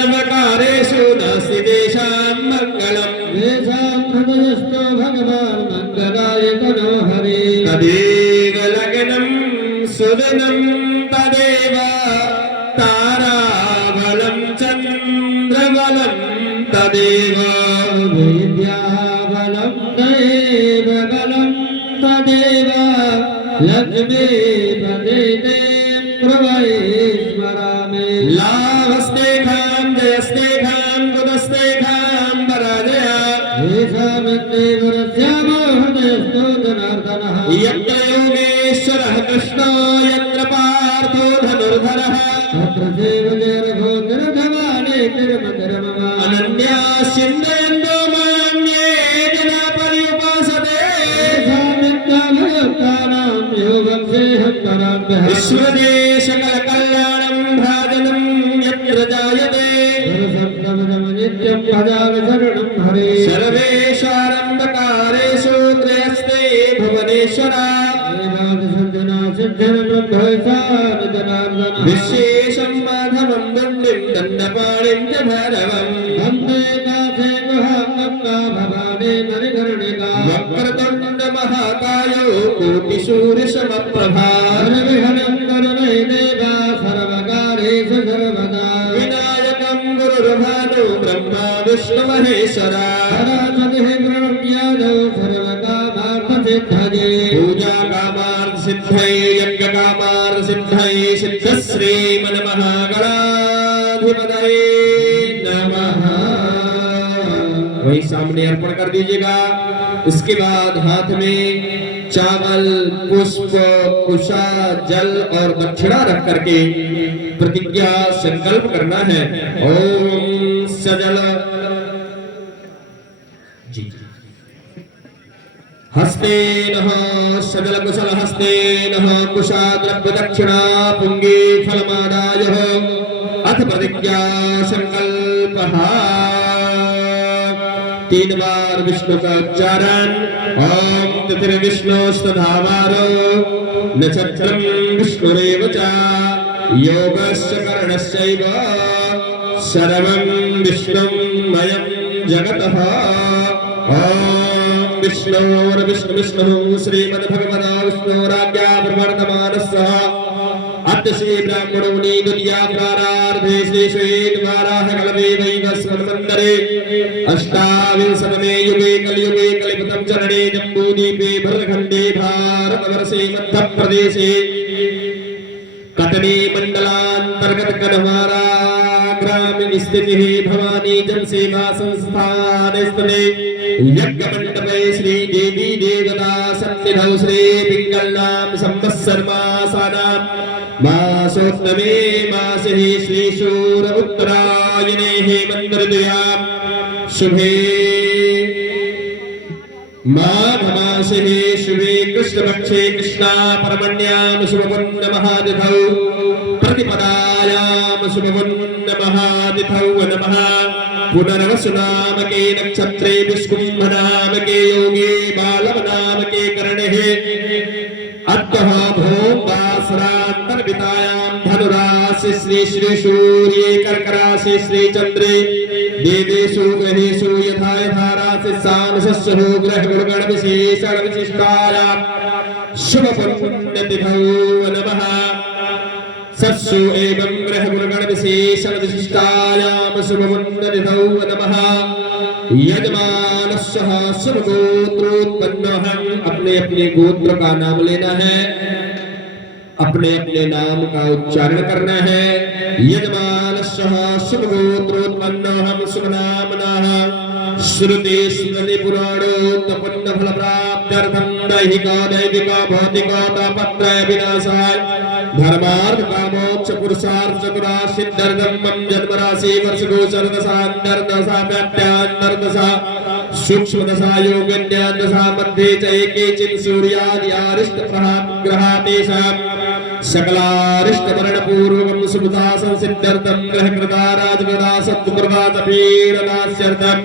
सर्वकारेषु नास्ति तेषां मङ्गलम् येषां हृदयस्थो भगवान् मङ्गलायतनो हरे तदेव लग्नं सुदनं तदेव ताराबलं चन्द्रबलं तदेव विद्याबलं तदेव बलं तदेव लक्ष्मीपते ते प्रभैश्वरामे लाभस्ते खां जयस्ते खां बुधस्ते खां पराजया येषामित्येव रस्यामो हृदयस्थो जनार्दनः यत्र योगेश्वरः कृष्णो यत्र पार्थो धनुर्धरः तत्र सेवजरघो निर्धमाने तिरुमतिरमम अनन्याश्चिन्तयन्तो मां ये जना पर्युपासते येषामित्याभयोक्तानां योगं सेहं पराभ्यः विश्वदे सकलकल्याणं भाजनं यत्र जायते नित्यं भजामि शरणं हरे सर्वेषारम्भकारेषु त्रयस्ते भुवनेश्वरा विशेषं माधवं दण्डिं दण्डपाणिं च भैरवम् वक्रतुण्ड महाकायो कोटिसूर्यसमप्रभा विनायकं गुरुर्भानो ब्रह्मा विष्णु महेश्वरा पूजा कामार्थ सिद्धये यज्ञ कामार्थ सिद्धये सिद्धश्री मनमहागणाधिपतये नमः। वही सामने अर्पण कर दीजिएगा। इसके बाद हाथ में चावल, पुष्प, कुशा, जल और दक्षिणा रख करके प्रतिज्ञा संकल्प करना है। ओम सजल जी हस्ते नः सजल कुशल हस्ते नः कुशा द्रव्य दक्षिणा पुंगे फलमादाय अथ प्रतिज्ञा संकल्पः। 3 बार विष्णु का उच्चारण। ओम तिथिर्विष्णुस्तधावारो नक्षत्रं विष्णुरेव च योगस्य करणस्यैव सर्वं विष्णुमयं जगतः। ओम विष्णुर्विष्णुः श्रीमद्भगवता विष्णोराज्ञा प्रवर्तमानस्य अद्य श्री ब्राह्मणोनि द्वितीया प्रारार्धे श्री श्वेतवाराह कल्पे वैवस्वन्मन्दिरे अष्टाविंशतमे युगे कलियुगे कलियुगं चरणे जम्बूद्वीपे भरतखण्डे भारतवर्षे मध्यप्रदेशे कटनी मंडलांतर्गत कन्हारा ग्राम स्थितिः भवानी जनसेवा संस्थान स्थिते यज्ञ मंडपे श्री देवी देवता सन्निधौ श्री पिंगलनाम संवत्सर मासानां मासोत्तमे मासे श्री शूर उत्तरायणे हेमन्तर्तुयां शुभे माघ मासे शुभे कृष्णपक्षे कृष्णा परमण्यां शुभवन्न महादिथौ प्रतिपदायां शुभवन्न महादिथौ नमः। पुनर्वसु नामके नक्षत्रे विष्कुम्भ नामके योगे बालव नामके कर्णे अद्यः भोगासुरान्तर्वितायां धनुरासि श्री श्री सूर्ये कर्करासि श्री चन्द्रे देवेषु ग्रहेषु यथा यथा राशि सानुसस्सु ग्रह गुणगण विशेषण विशिष्टायां शुभ पुण्यतिथौ नमः। सत्सु एवं ग्रह गुणगण विशेषण विशिष्टायां शुभ पुण्यतिथौ नमः। यजमानस्य शुभ गोत्रोत्पन्नः। अपने अपने गोत्र का नाम लेना है, अपने अपने नाम का उच्चारण करना है। यजमानस्य शुभ गोत्रोत्पन्नः शुभ नामनः श्रुति स्मृति पुराणोत्पन्न फल प्राप्त्यर्थं दैहिका दैविका भौतिका तापत्रय विनाशाय धर्मार्थ कामोक्ष पुरुषार्थ चतुरासिद्धर्थं मम जन्म राशि वर्ष गोचर दशा अंतर्दशा व्याप्त्यांतर्दशा सूक्ष्म दशा योगिन्यादशा मध्ये च एकेचिन् सूर्यादि आरिष्ट ग्रहातेषां सकलारिष्टमरण पूर्वकं सुमता संसिद्धर्थं ग्रहकृता राजकृता सत्कृता पीडनास्यर्थं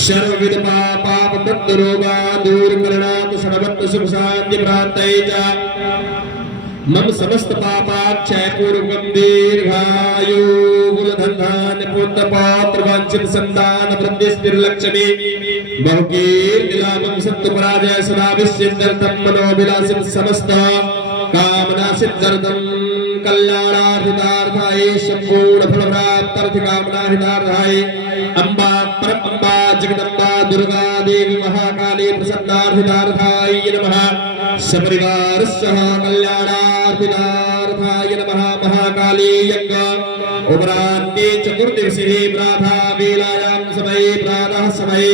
सर्वविध पाप मृत्युरोगा दूरकरणात् सर्वत्र सुख शान्ति प्राप्तये च मम समस्त पापाक्षय पूर्वकं दीर्घायु मूलधन पुत्र पौत्र वांछित संतान वृद्धि स्थिर लक्ष्मी बहुकीर्ति लाभं सत्तु पराजय सदा विसिद्धर्थं मनोभिलाषित समस्त कामना सिद्धर्थं कल्याणार्थितार्थाय संपूर्ण फल प्राप्त्यर्थ कामना हितार्थाय अम्बा परमअम्बा जगदम्बा दुर्गा देवी महाकाली प्रसन्नार्थितार्थाय नमः सपरिवार सह कल्याणार्थितार्थाय नमः महाकाली यज्ञ उपरान्ते चतुर्दिवसे प्रातः वेलायां समये प्रातः समये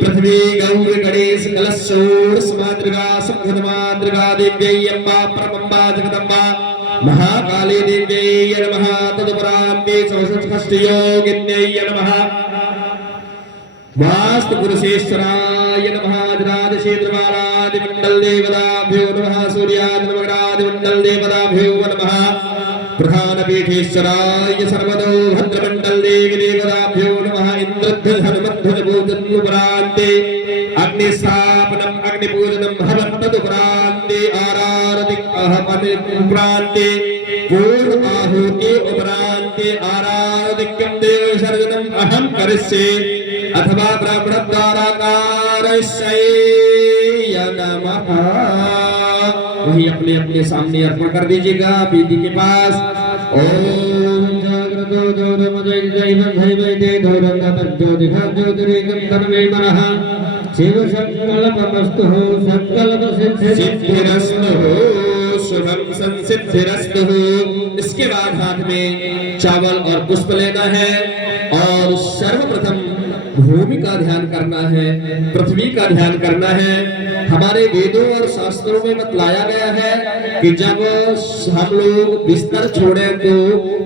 पृथ्वी गौरी गणेश कलशोर्स मातृका संघमातृका देव्यै अम्बा परमअम्बा जगदम्बा महाकाली देव्यै नमः तदुपरान्ते सहस्रष्टयोगिन्यै नमः वास्तु पुरुषेश्वराय नमः राजशेद्रवारादि मंडल देवताभ्यो नमः सूर्यादिनवग्रादि मंडल देवताभ्यो नमः प्रधान पीठेश्वराय सर्वतो भद्रमंडल देवी देवताभ्यो नमः इंद्रध्वज हनुमध्वज भूतनुपरान्ते अग्निस्थापनम् अग्निपूजनम् हवन् तदुपरान्ते आरारति उपरान्ते पूर्व आहुति उपरान्ते आरारतिक्यं देवविसर्जनम् अहं करिष्ये अथवा ब्राह्मण द्वारा कारय्य नमः। वही अपने अपने सामने अर्पण कर दीजिएगा वेदी के पास। ओम जाग्रतो ज्योतिर्मदैवैते धौरंगतज्योतिषं ज्योतिरेकं तन्मे मनः शिव संकल्पमस्तु सिद्धिरस्तु शुभम संसिद्धिरस्तु। इसके बाद हाथ में चावल और पुष्प लेना है और सर्वप्रथम भूमि का ध्यान करना है, पृथ्वी का ध्यान करना है। हमारे वेदों और शास्त्रों में बतलाया गया है कि जब हम लोग बिस्तर छोड़े तो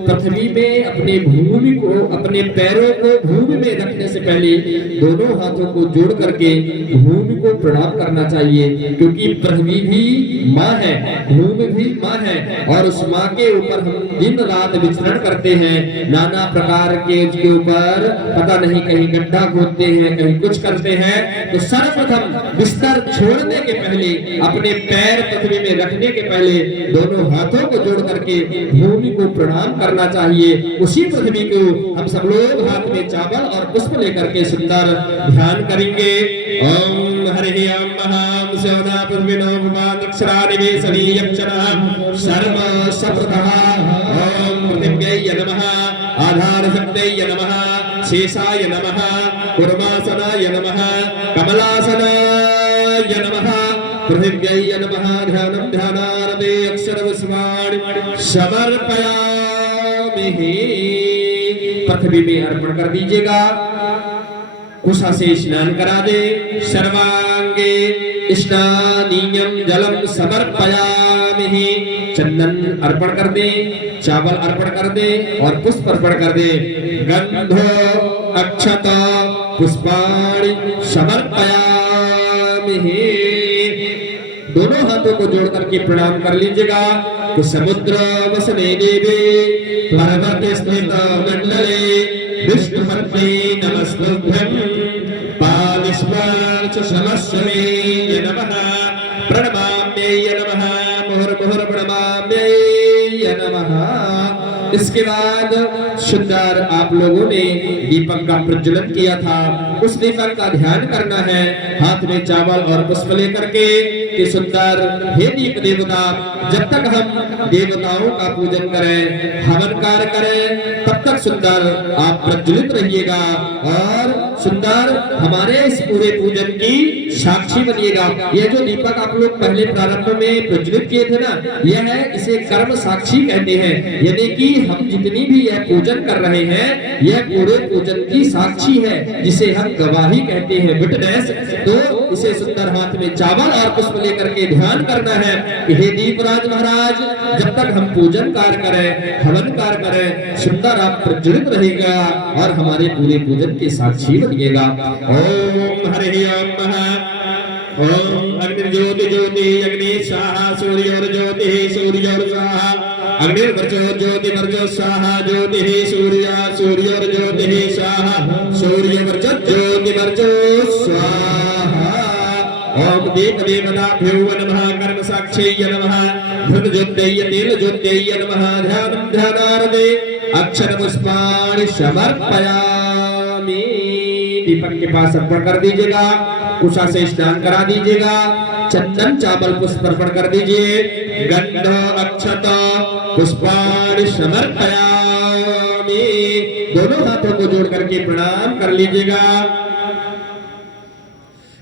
पृथ्वी में अपने भूमि को, अपने पैरों को भूमि में रखने से पहले दोनों हाथों को जोड़ करके भूमि को प्रणाम करना चाहिए, क्योंकि पृथ्वी भी माँ है, भूमि भी माँ है और उस माँ के ऊपर हम दिन रात विचरण करते हैं। नाना प्रकार के उसके ऊपर पता नहीं कहीं गड्ढा खोदते हैं, कहीं कुछ करते हैं। तो सर्वप्रथम बिस्तर छोड़ने के पहले, अपने पैर पृथ्वी में रखने के पहले दोनों हाथों को जोड़ करके भूमि को प्रणाम करना चाहिए। उसी पृथ्वी को हम सब लोग हाथ में चावल और पुष्प लेकर के सुंदर ध्यान करेंगे। ओम हरि ओम महाम सेवना पृथ्वीनो भवानक्षरानिवेशनी यक्षणः सर्व सप्रथः। ओम पृथिव्यै नमः आधार शक्त्यै नमः शेषाय नमः कुर्मासनाय नमः कमलासनाय नमः पृथिव्यै नमः। ध्यानं ध्यानारते अक्षरवस्वाणि समर्पयामि। पृथ्वी में अर्पण कर दीजिएगा। कुशा से स्नान करा दे। सर्वांगे स्नानीयं जलम समर्पयामि। चंदन अर्पण कर दे, चावल अर्पण कर दे और पुष्प अर्पण कर दे। गंधो अक्षत पुष्पाणि समर्पयामि। दोनों हाथों को जोड़ करके प्रणाम कर लीजिएगा। कि समुद्र वसने देवे पर्वत स्थित मंडले विष्णुपत्नी नमस्तुभ्यं पादस्पर्श समस्मे नमः प्रणमाम्यै नमः मुहुर्मुहुर् प्रणमाम्यै नमः। इसके बाद सुंदर आप लोगों ने दीपक का प्रज्वलन किया था, उस दीपक का ध्यान करना है। हाथ में चावल और पुष्प लेकर के कि सुंदर हे दीप देवता, जब तक हम देवताओं का पूजन करें, हवन कार्य करें, तब तक सुंदर आप प्रज्वलित रहिएगा और सुंदर हमारे इस पूरे पूजन की साक्षी बनिएगा। यह जो दीपक आप लोग पहले प्रारंभ में प्रज्वलित किए थे ना, यह है, इसे कर्म साक्षी कहते हैं। यानी कि हम जितनी भी यह पूजन कर रहे हैं, यह पूरे पूजन की साक्षी है, जिसे हम गवाही कहते हैं, विटनेस। तो इसे सुंदर हाथ में चावल और पुष्प लेकर के ध्यान करना है कि हे दीपराज महाराज, जब तक हम पूजन कार्य करें, हवन कार्य करें, सुंदर आप प्रज्वलित रहेगा और हमारे पूरे पूजन की साक्षी बनिएगा। ओम हरि ओम ओम अग्निर्ज्योति ज्योति अग्नि स्वाहा सूर्योर्ज्योतिः सूर्योर्स्वाहा अग्निर्वर्चो ज्योतिर्वर्चो स्वाहा ज्योतिः सूर्योर्ज्योतिः स्वाहा सूर्यवर्चो ज्योतिर्वर्चो स्वाहा। ओम देव देवताभ्यो नमः कर्म साक्षिये नमः धन ज्योतिये तेल ज्योतिये नमः ध्यानं ध्यानार्थे अक्षर पुष्पाणि समर्पयामि। दीपक के पास अर्पण कर दीजिएगा, कुशा से स्नान करा दीजिएगा, चंदन चावल पुष्प अर्पण कर दीजिए। गंध अक्षत पुष्पाणि समर्पयामि। दोनों हाथों को जोड़ करके प्रणाम कर लीजिएगा।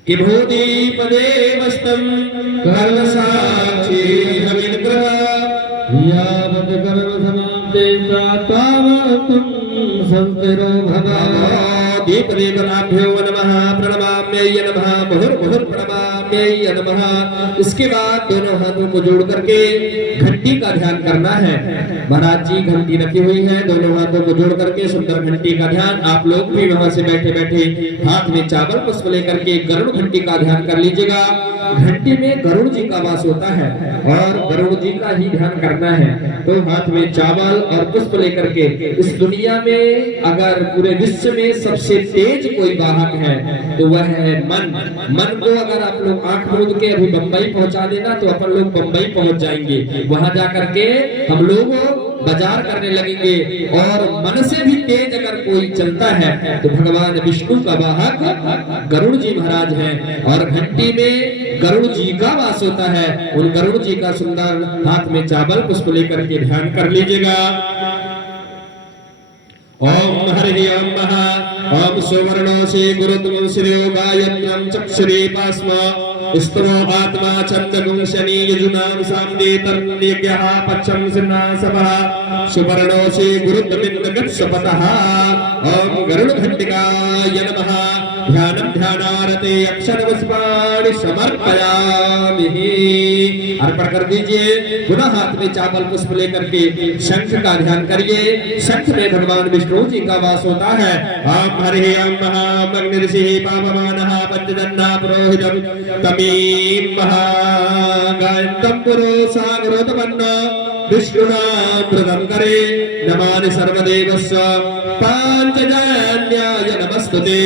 विभूति पदेवस्तं कर्म साक्षी हविर्ग्रह यावत् कर्म समाप्ते तावत् संस्थिरो भव। दीप देवताभ्यो नमः प्रणमाम्यै नमः मुहुर्मुहुर् प्रणमाम्यै नमः। इसके बाद दोनों हाथों को जोड़ करके घंटी का ध्यान करना है। महाराज जी घंटी रखी हुई है, दोनों हाथों को जोड़ करके सुंदर घंटी का ध्यान। आप लोग भी वहां से बैठे बैठे हाथ में चावल पुष्प लेकर के गरुड़ घंटी का ध्यान कर लीजिएगा। घंटी में गरुड़ जी का वास होता है और गरुड़ जी का ही ध्यान करना है। तो हाथ में चावल और पुष्प लेकर के इस दुनिया में अगर पूरे विश्व में सबसे तेज कोई वाहक है तो वह है मन। मन को अगर आप लोग आंख मूंद के अभी बंबई पहुंचा देना तो अपन लोग बंबई पहुंच जाएंगे। वहां जाकर के हम लोग बाजार करने लगेंगे। और मन से भी तेज अगर कोई चलता है तो भगवान विष्णु का वाहक गरुड़ जी महाराज हैं। और घंटी में गरुड़ जी का वास होता है। उन गरुड़ जी का सुंदर हाथ में चावल पुष्प लेकर के ध्यान कर लीजिएगा। ओम हरि ओम महा ओम सुवर्णो से गुरुत्वं श्रेयो गायत्रं चक्षुरे पास्मा स्तवो आत्मा चंदगुं शनि यजुनाम सामदे तन्यज्ञः पच्छं सिन्नासभः सुवर्णो से गुरुत्वमिन्दगत् शपथः। ओम गरुड़ घंटिकाय नमः ध्यानं ध्यानार्थे अक्षर पुष्पाणि समर्पयामि। अर्पण कर दीजिए। पुनः हाथ में चावल पुष्प लेकर के शंख का ध्यान करिए। शंख में भगवान विष्णु जी का वास होता है। ओम हरि ओम महा अग्निर्षिः पावमानः पंचजन्ना पुरोहितं तमीं महागायन्तं पुरो सागरोतमन्ना विष्णुनामृतं करे नमानि सर्वदेवस्य पांचजन्याय नमस्तुते।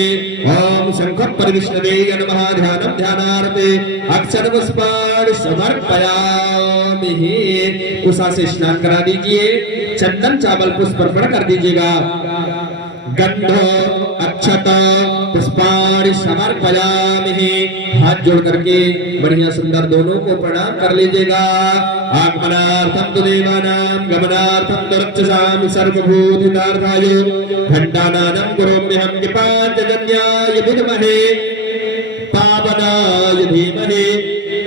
ओम शंख परिविष्णवे नमः ध्यानं ध्यानार्थे अक्षर पुष्पाणि समर्पयामि। कुशा से स्नान करा दीजिए, चंदन चावल पुष्प अर्पण कर दीजिएगा। गंध अक्षत पुष्पाणि समर्पयामि। हाथ जोड़ करके बढ़िया सुंदर दोनों को प्रणाम कर लीजिएगा। आगमनार्थं तु देवानां गमनार्थं तु रक्षसामि सर्वभूतितार्थाय घंटानादं करोम्यहं पांचजन्याय विद्महे पावनाय धीमहि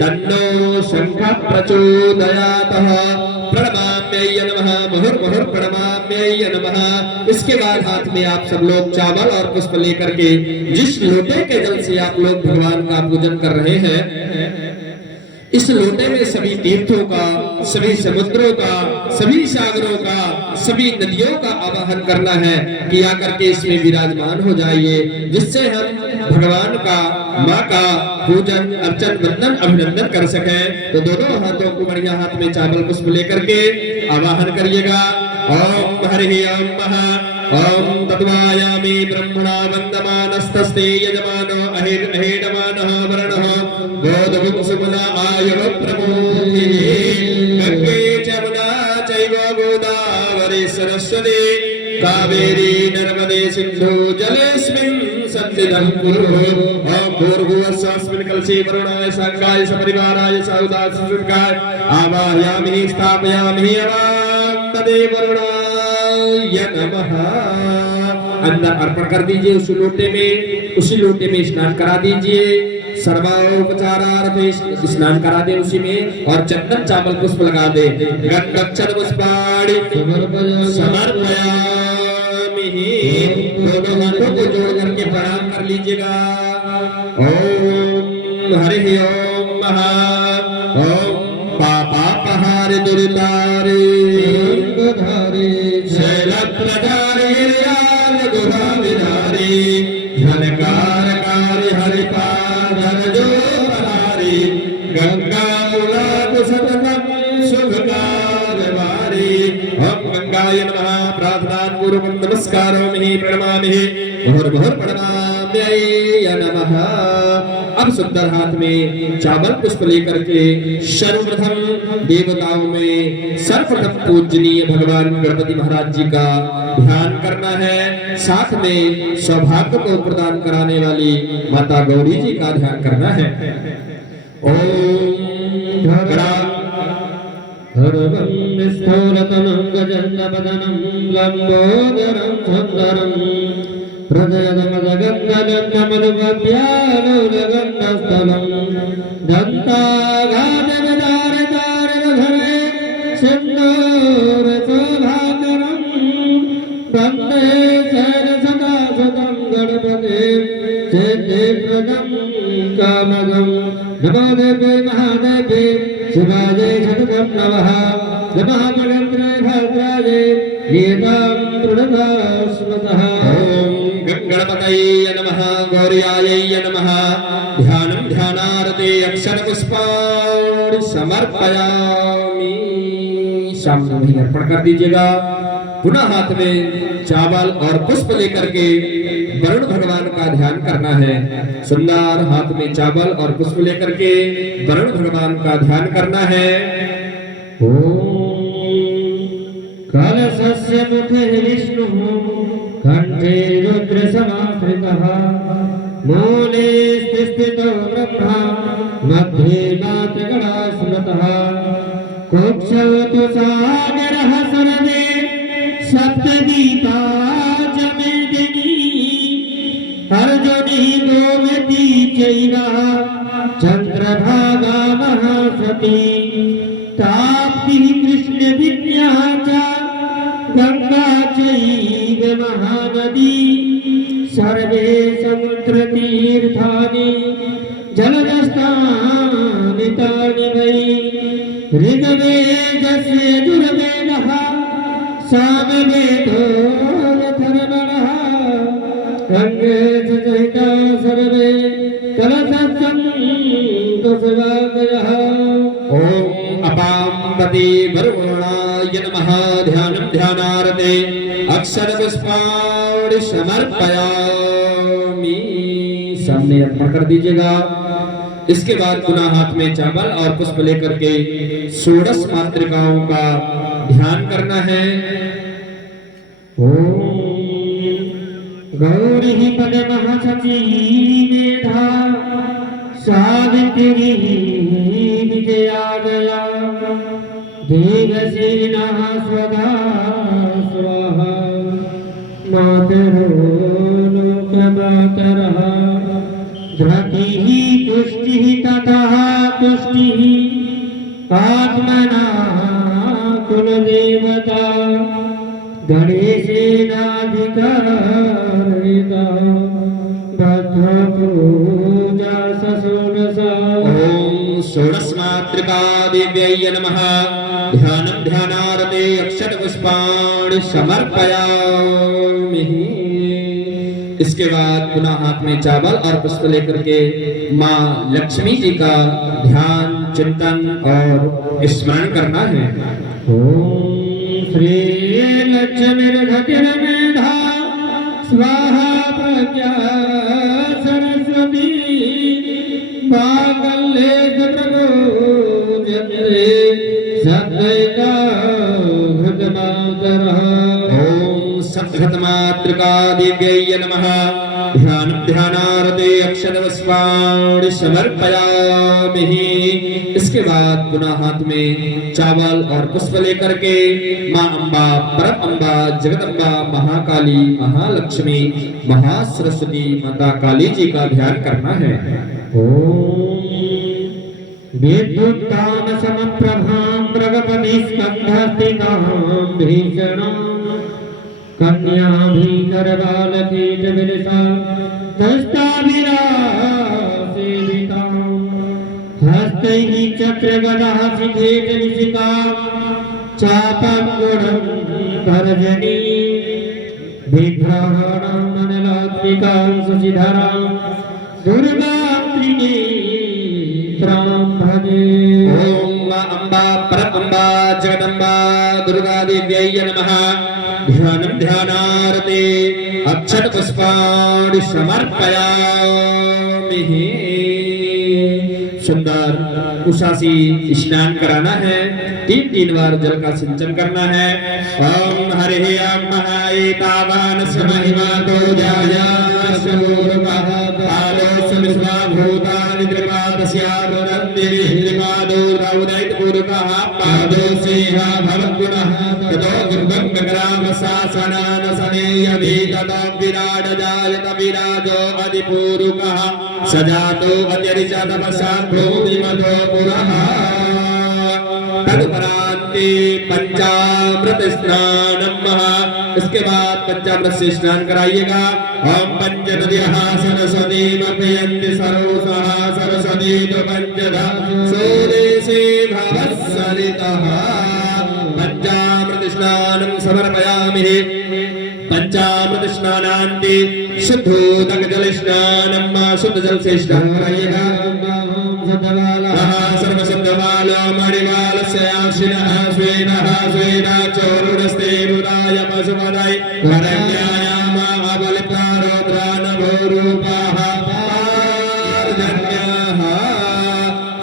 तन्नो शंखः प्रचोदयातः। प्रणमाम्यै नमः मुहुर्मुहुर् प्रणमाम्यै नमः। इसके बाद हाथ में आप सब लोग चावल और पुष्प लेकर के जिस लोटे के जल से आप लोग भगवान का पूजन कर रहे हैं, इस लोटे में सभी तीर्थों का, सभी समुद्रों का, सभी सागरों का, सभी नदियों का आवाहन करना है कि आकर के इसमें विराजमान हो जाइए, जिससे हम भगवान का, माँ का पूजन अर्चन वंदन अभिनंदन कर सके। तो दोनों हाथों को बढ़िया हाथ में चावल पुष्प लेकर के आवाहन करिएगा। ओम हरि ओम महा ओम तद्वायामि ब्रह्मणा वन्दमानस्तस्ते यजमानो अहेडमानः वर्णः गोदभुक् सुमना आयव प्रमोदिनी गंगे जमुना चैव गोदावरी सरस्वती कावेरी नर्मदे सिंधु जलेस्मिन् सन्निधं कुरु। ओम भूर्भुवस्सुस्मिन् कलशे वरुणाय सांगाय सपरिवाराय साउदासुरकाय आवाहयामि स्थापयामि अवां तदे वरुणाय नमः। अंदर अर्पण कर दीजिए उस लोटे में, उसी लोटे में स्नान करा दीजिए। सर्वोपचारार्थे स्नान करा दे उसी में और चंदन चावल पुष्प लगा दे। गंधक्षर पुष्पाणि समर्पयामि। दोनों हाथों को जोड़ करके प्रणाम कर लीजिएगा। ओम हरि ओम महा ओम पापापहारि दुरितारे शैलप्रधारे गुहाविधारे झनकारकारी हरिपा धनजो बहारी गंगामुलाद सततं शुभकारवारी। ओम गंगाय नमः प्रार्थनापूर्वकं नमस्कारोमि प्रणमामि मुहुर्मुहुर् प्रणमामि। कात्यायनाय नमः। अब सुंदर हाथ में चावल पुष्प लेकर के सर्वप्रथम देवताओं में सर्वप्रथम पूजनीय भगवान गणपति महाराज जी का ध्यान करना है। साथ में सौभाग्य को प्रदान कराने वाली माता गौरी जी का ध्यान करना है। ओम सर्वं स्थूलतनं गजन्दवदनं लम्बोदरं सुन्दरं हृदयगमदगन्दलन्दमदुपव्यालोलगण्डस्थलं दन्ताघातगदारदारधरे सिन्दूरशोभाकरं वन्दे शैलसदासुतं गणपते सिद्धिप्रदं कामदं। नमो देवे महादेवे शिवाय शतकं नमः। नमः भगवते भद्राय गीतां प्रणतस्मतः। गणपतये नमः गौर्यायै नमः। ध्यानं ध्यानार्थे अक्षरपुष्पाणि समर्पयामि। सामने वहीं अर्पण कर दीजिएगा। पुनः हाथ में चावल और पुष्प लेकर के वरुण भगवान का ध्यान करना है। सुंदर हाथ में चावल और पुष्प लेकर के वरुण भगवान का ध्यान करना है। कलशस्य मुखे विष्णुः कंठे रुद्रसमाश्रितः मूले स्थितो ब्रह्मा मध्ये मातृगणा स्मृतः कुक्षौ तु सागरः सर्वे सप्तदीपा जमेदिनी अर्जुनी गोमती चैवा चंद्रभागा महासती ताप्तिः कृष्ण विद्या च गंगा चैव महानदी सर्वे समुद्रतीर्थानि जलदस्तानि तानि वै ऋग्वेदस्य यजुर्वेदः सामवेदो अथर्वणः गङ्गे च सहिता सर्वे कलशसन्तु शिवादयः। ओम अपां पति वरुणाय नमः। ध्यानं ध्यानार्थे अक्षरपुष्पाणि समर्पयामि। सामने अर्पण कर दीजिएगा। इसके बाद पुनः हाथ में चावल और पुष्प लेकर के 16 मातृकाओं का ध्यान करना है। ओम गौरी पद्मः सची मेधा सावित्री विजया जया देवसेनः स्वधा स्वाहा मातरो लोकमातरः धृतिः पुष्टिः ततः पुष्टिः आत्मना कुलदेवता गणेशेनाधिकारिता भद्रपूजा ससुरसा। ओम 16 मातृका देव्यै नमः। ध्यानं ध्यानार्थे अक्षरपुष्पाणि समर्पयामि। इसके बाद पुनः हाथ में चावल और पुष्प लेकर के माँ लक्ष्मी जी का ध्यान चिंतन और स्मरण करना है। ओम श्री लक्ष्मीर्घटिर्मेधा स्वाहा प्रज्ञा सरस्वती मांगल्ये प्रभोजते सद्वैता घृतमातरः। ओम सद्घृतमातृका देव्यै नमः। ध्यानं ध्यानार्थे अक्षरपुष्पाणि समर्पयामि। इसके बाद पुनः हाथ में चावल और पुष्प लेकर के माँ अम्बा परम अम्बा जगदम्बा महाकाली महालक्ष्मी महासरस्वती माता काली जी का ध्यान करना है। ओम विद्युत्तान समप्रभां प्रगपनिस्कन्धस्थितां भीषणां कन्याभीकरबालकीटविलसा दष्टाभिलासेवितां हस्तैः चक्रगदः शिखेट निशितां चापं गुणं तर्जनी विग्रहाणां मनलात्मिकां शशिधरां दुर्गां त्रिनेत्रां भजे। ओम माँ अम्बा परम अम्बा जगदम्बा दुर्गा देव्यै नमः। ध्यानं ध्यानारते अक्षत पुष्पाणि समर्पयामि। सुंदर उषासी स्नान कराना है, 3 बार जल का सिंचन करना है। ओम हरि ओम महाएतावान महिमा तो जाया सूरभः आलो सुमिस्वा भूतानि त्रिपादस्यावनन्ति त्रिपादो रौदैत पूर्वः पादो सेहा भवगुणः ततो दुर्गं ग्राम शासनान सनेय भीततो विराट जायत विराजो अधिपूर्वः सजातो अत्यरिचत पश्चात् भूमिमतो पुरः तदुपरांते पंचामृत स्नानम महा। इसके बाद पंचामृत से स्नान कराइएगा। ओम पंचनद्यः सरस्वतीमपयन्ति सरोसः सरस्वती पंचधा सोदेशे भवत्सरितः। पंचामृत स्नानं समर्पयामि। पंचामृत स्नानान्ते शुद्धोदक जल स्नानं शुद्ध जल से स्नान कराइएगा। सर्वशब्दवालो मणिवालस्याशिनः स्वेनः स्वेना चोरुणस्ते रुदाय पशुपदाय वरण्यायाम अबलिप्तारोद्रानभोरूपाः पार्जन्याः।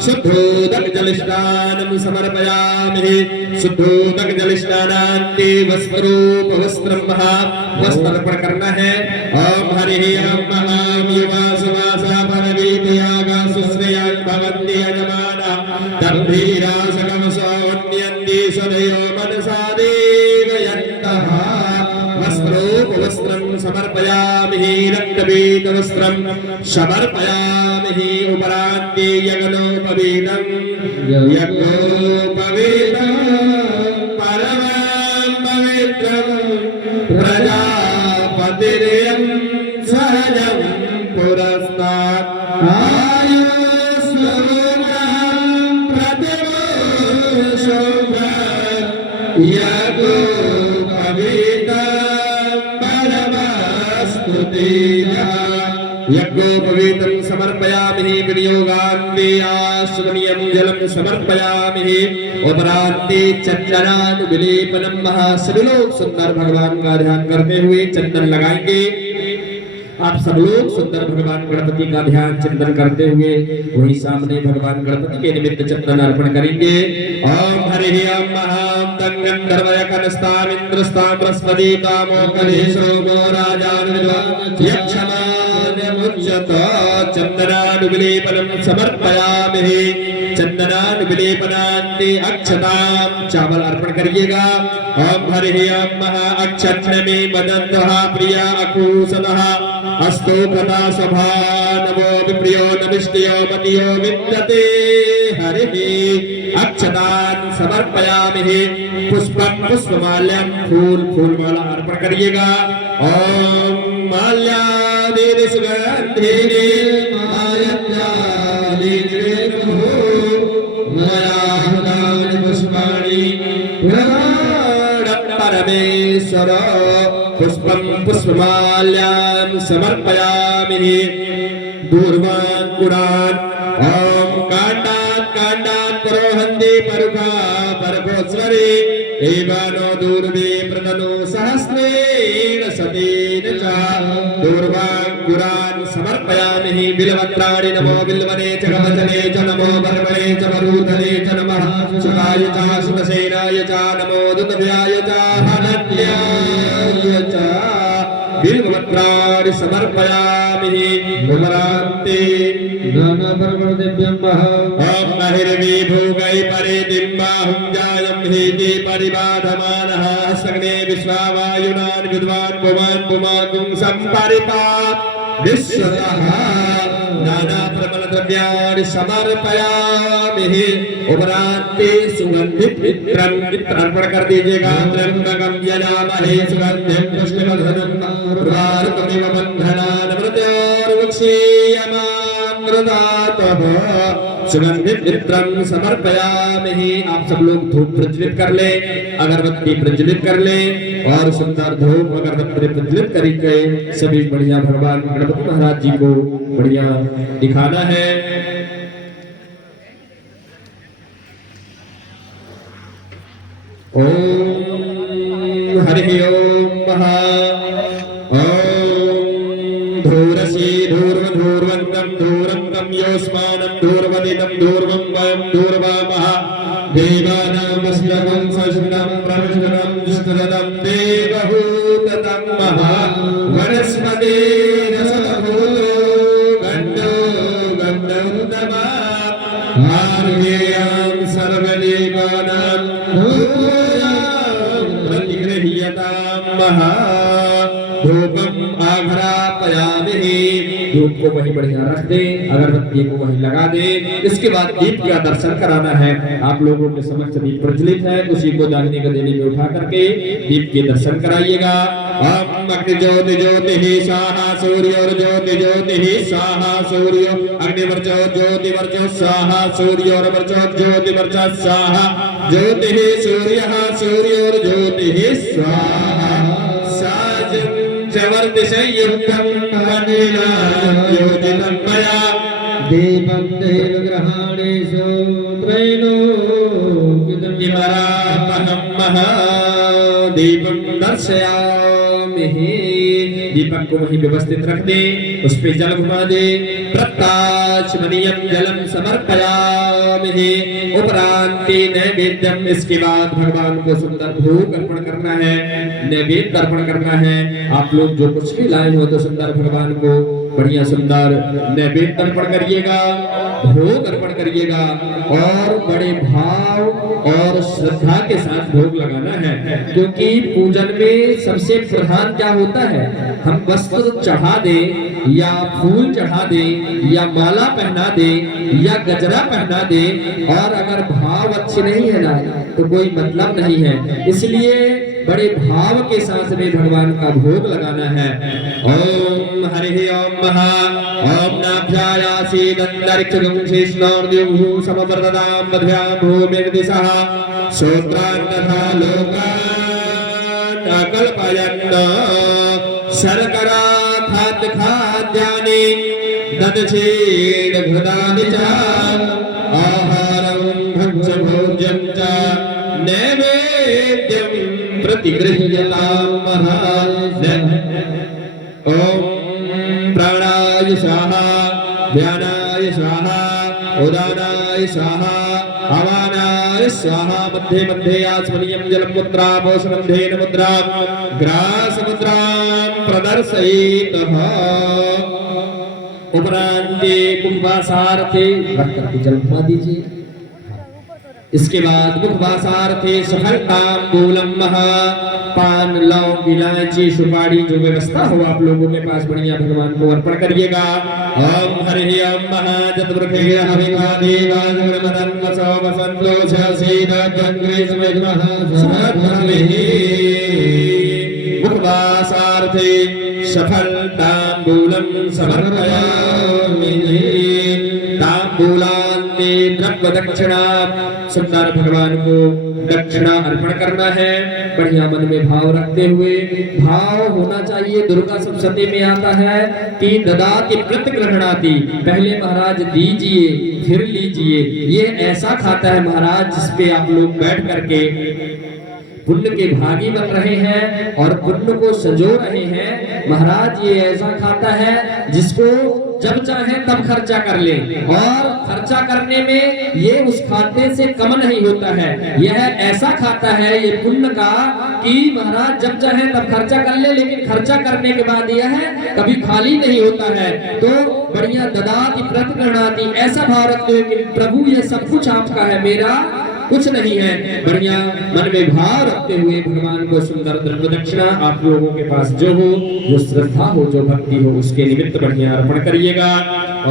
शुद्धोदक जल स्नानं समर्पयामि। शुद्धोदक जल स्नानान्ते वस्त्रोप वस्त्रं महा वस्त्र अर्पण करना है। ओम हरि ओम महायुवा सुवासा परवीतियागा सुश्रेयान् भवन्ति यजमाना तद्भीरा सकमसोऽन्यन्ति सदयो मनसा देवयन्तः। वस्त्रोपवस्त्रं समर्पयामि। रक्तपीतवस्त्रं समर्पयामि। उपरान्ते यज्ञोपवीतं यज्ञोपवीतं परमं पवित्रं प्रजापतिर्यं सहजं पुरस्तात् आयुष्मरूपं प्रतिमोषोभं यज्ञोपवीतं परमस्तुतिः। यज्ञोपवीतं समर्पयामि। विनियोगान्ते आश्रमणीयं जलं समर्पयामि। उपरान्ते चन्दनान् विलेपनं महा। सभी लोग सुंदर भगवान का ध्यान करते हुए चंदन लगाएंगे। आप सब लोग सुंदर भगवान गणपति का ध्यान चिंतन करते हुए वही सामने भगवान गणपति के निमित्त चंदन अर्पण करेंगे। ओम हरि ओम महां तंगंधर्वयकनस्तामिन्द्रस्तां बृहस्पति कामोकलेशो गोराजानुविद्वान् यक्षमानमुच्यत। चन्दनान् विलेपनं समर्पयामि। चन्दनान् विलेपनान्ते अक्षतां चावल अर्पण करिएगा। ओम हरि ओम महा अक्षन्नमे मदन्तः प्रिया अकूसतः अस्तो कथा सभा नमो विप्रियो नमिष्टयो मतियो विद्यते हरिः। अक्षतान् समर्पयामि। पुष्पं पुष्पमाल्यं फूल फूलमाला अर्पण करिएगा। ओम माल्यादीनि सुगन्धिनि माल्यादीनि मया हृतानि पुष्पाणि परमेश्वर। पुष्पं पुष्पमाल्यां समर्पयामि। दूर्वाङ्कुरान् ओम काण्डात् काण्डात् परोहन्ति परुखा परभोस्वरे एवानो दूर्वे प्रतनो सहस्रेण सतेन च। दूर्वाङ्कुरान् समर्पयामि। बिल्वपत्राणि नमो बिल्वने च कवचने च नमो वर्मणे च मरूधने च नमः। सुताय च सुतसेनाय च नमो दुतभ्याय च हनन्याय च। बिल्वपत्राणि समर्पयामि। उपरान्ते ओम महिर्वी भोगै परे दिम्बाहुं जायं हेति परिबाधमानः सग्ने विश्वावायुनान् विद्वान् पुमान् पुमाकुं सम्परिपात् विश्वतः। नाना प्रबल द्रव्याणि समर्पयामि। उपरान्ते सुगन्धित इत्रं इत्र अर्पण कर दीजिएगा। त्र्यंबकं यजामहे सुगन्धिं पुष्टिवर्धनं उर्वारुकमिव बन्धनान् मृत्योर्मुक्षीयमामृतातः। सुगंधित इत्रं समर्पयामि। आप सब लोग धूप प्रज्वलित कर ले, अगरबत्ती प्रज्वलित कर ले और सुंदर धूप अगरबत्ती प्रज्वलित करके सभी बढ़िया भगवान गणपति महाराज जी को बढ़िया दिखाना है। ओम हरि ओम धूर्वसी धूर्वधूर्वन्तं धूरन्तं योऽस्मानं धूर्वदिनं धूर्वं वयं धूर्वामः देवानामस्मकं सष्टं प्रविष्टं दुष्टदं देवहूततं महा वनस्पते रसभूतो गन्धो गन्धर्वतमा आर्येयां सर्वदेवानां भूयां प्रतिगृह्यतां महा धूपम आघ्रापयामि धूप को वहीं बढ़िया रख दे अगरबत्ती को वहीं लगा दे इसके बाद दीप का दर्शन कराना है आप लोगों के समक्ष दीप प्रज्वलित है उसी को दाहिने गदेली में उठा करके दीप के दर्शन कराइएगा ओम अग्नि ज्योति ज्योति स्वाहा सूर्य और ज्योति ज्योति स्वाहा सूर्य अग्नि वर्चो ज्योति वर्चो स्वाहा सूर्य और वर्चो ज्योति वर्चो स्वाहा ज्योति सूर्य सूर्य और ज्योति स्वाहा साजं चवर्तिशयुक्तं वनेना योजितं मया दीपं देवग्रहाणेषु त्रैलोक्यं विमरापहं महादीपं दर्शयामि दीपक को वहीं व्यवस्थित रख दे उस पे जल घुमा दे प्रत्याचमनीयं जलम समर्पयामि उपरांति नैवेद्यम इसके बाद भगवान को सुंदर भोग अर्पण करना है नैवेद्य अर्पण करना है आप लोग जो कुछ भी लाए हो तो सुंदर भगवान को बढ़िया सुंदर नैवेद्य अर्पण करिएगा भोग अर्पण करिएगा और बड़े भाव और श्रद्धा के साथ भोग लगाना है क्योंकि पूजन में सबसे प्रधान क्या होता है हम वस्त्र चढ़ा दे या फूल चढ़ा दे या माला पहना दे या गजरा पहना दे और अगर भाव अच्छे नहीं है ना तो कोई मतलब नहीं है इसलिए बड़े भाव के साथ में भगवान का भोग लगाना है ओम हरि ओम महा ओम नाभ्यायासी दंतरिक्षगं शेषनार्द्युः समवर्ततां मध्यां भूमिर्दिशः श्रोत्रान् तथा लोकान् अकल्पयन् शर्करा खाद्य खाद्यानि ददक्षेण घृतानि च आहारं भक्ष्य भोज्यं च नैवेद्यं प्रतिगृह्यतां महाराज ओम प्राणाय स्वाहा ध्यानाय स्वाहा उदानाय स्वाहा आवानाय स्वाहा मध्ये मध्ये आचमनीयं जलं मुद्रा पोषणं धेन मुद्रा ग्रास मुद्रां प्रदर्शयेतः उपरांते मुखवासार्थे रख करके जल घुमा दीजिए इसके बाद मुखवासार्थे सफलतांबूलम महा पान लौंग इलायची सुपारी जो व्यवस्था हो आप लोगों के पास बढ़िया भगवान को अर्पण करिएगा ओम हरि ओम महा जतवृखे हविखादे गाजगणमदन वसो वसंतो छसीद गंग्रेस विद्मः सरभ्रमिहि मुखवासार्थे सफलतांबूलम समर्पयामि तांबूलान्ते द्रव्य दक्षिणा सुंदर भगवान को दक्षिणा अर्पण करना है बढ़िया मन में भाव रखते हुए भाव होना चाहिए दुर्गा सप्तशती में आता है कि ददाति प्रतिग्रहणाति पहले महाराज दीजिए फिर लीजिए ये ऐसा खाता है महाराज जिसपे आप लोग बैठ करके पुण्य के भागी बन रहे हैं और पुण्य को संजो रहे हैं महाराज ये ऐसा खाता है जिसको जब चाहे तब खर्चा कर ले और खर्चा करने में ये उस खाते से कम नहीं होता है यह ऐसा खाता है ये पुण्य का कि महाराज जब चाहे तब खर्चा कर ले लेकिन खर्चा करने के बाद यह कभी खाली नहीं होता है तो बढ़िया ददाति प्रतिग्रहणाति ऐसा भाव रखते हुए कि प्रभु ये सब कुछ आपका है मेरा कुछ नहीं है बढ़िया मन में भाव रखते हुए भगवान को सुंदर द्रव्य दक्षिणा आप लोगों के पास जो हो जो श्रद्धा हो जो भक्ति हो उसके निमित्त बढ़िया अर्पण करिएगा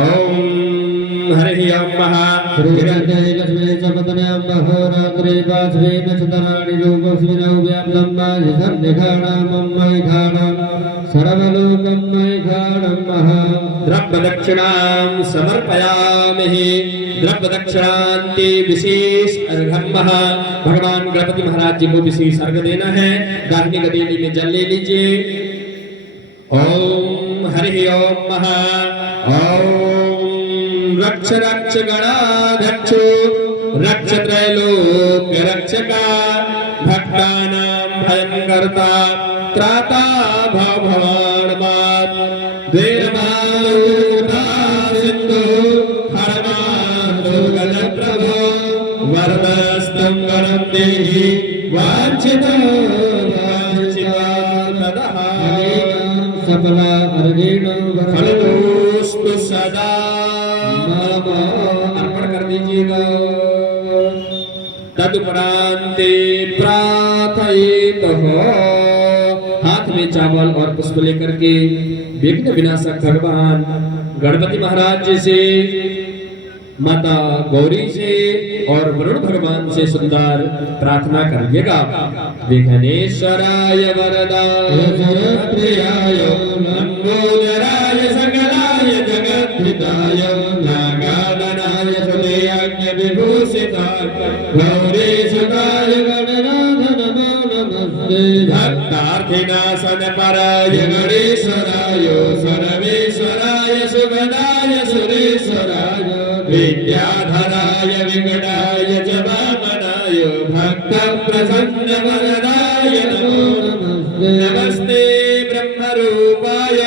ओम हरि ओम महा लक्ष्मी चपतनां महोरात्रे पार्श्वे नक्षत्राणि रूपस्मिनौ व्याप्तं माजिसन्निघाणां मैघाणां सर्वलोकं मैघाणां महा द्रव्य दक्षिणां समर्पयामि द्रव्य दक्षिणांते विशेष अर्घं महा भगवान गणपति महाराज जी को विशेष अर्घ देना है दाहिनी गदेली में जल ले लीजिए ओम हरि ओम महा ओम रक्ष रक्ष गणाध्यक्ष रक्ष त्रैलोक्य रक्षका भक्तानां भयं कर्ता त्राता भव भवान् मात् देवमानुता सिंधु हरमानु गजप्रभो वरदस्तं वरं देहि वाञ्छितो वाञ्छितः सफला अर्घेण फलतोस्तु सदा अर्पण कर दीजिएगा। तदुपरांते प्रार्थयित हो। हाथ में चावल और पुष्प लेकर के विघ्न विनाशक भगवान गणपति महाराज जी से, माता गौरी से और वरुण भगवान से सुंदर प्रार्थना करिएगा। विघ्नेश्वराय वरदाय प्रियाय लंबोदराय सकलाय जगद्धिताय नागाननाय सुदेयाज्ञ विभूषिताय गौरीसुताय गणनाथ नमो नमस्ते। भक्तार्थिनाशन पराय गणेश्वराय सर्वेश्वराय सुगणाय सुरेश्वराय विद्याधराय विकटाय च वामनाय भक्त प्रसन्न वरदाय नमो नमस्ते। नमस्ते ब्रह्मरूपाय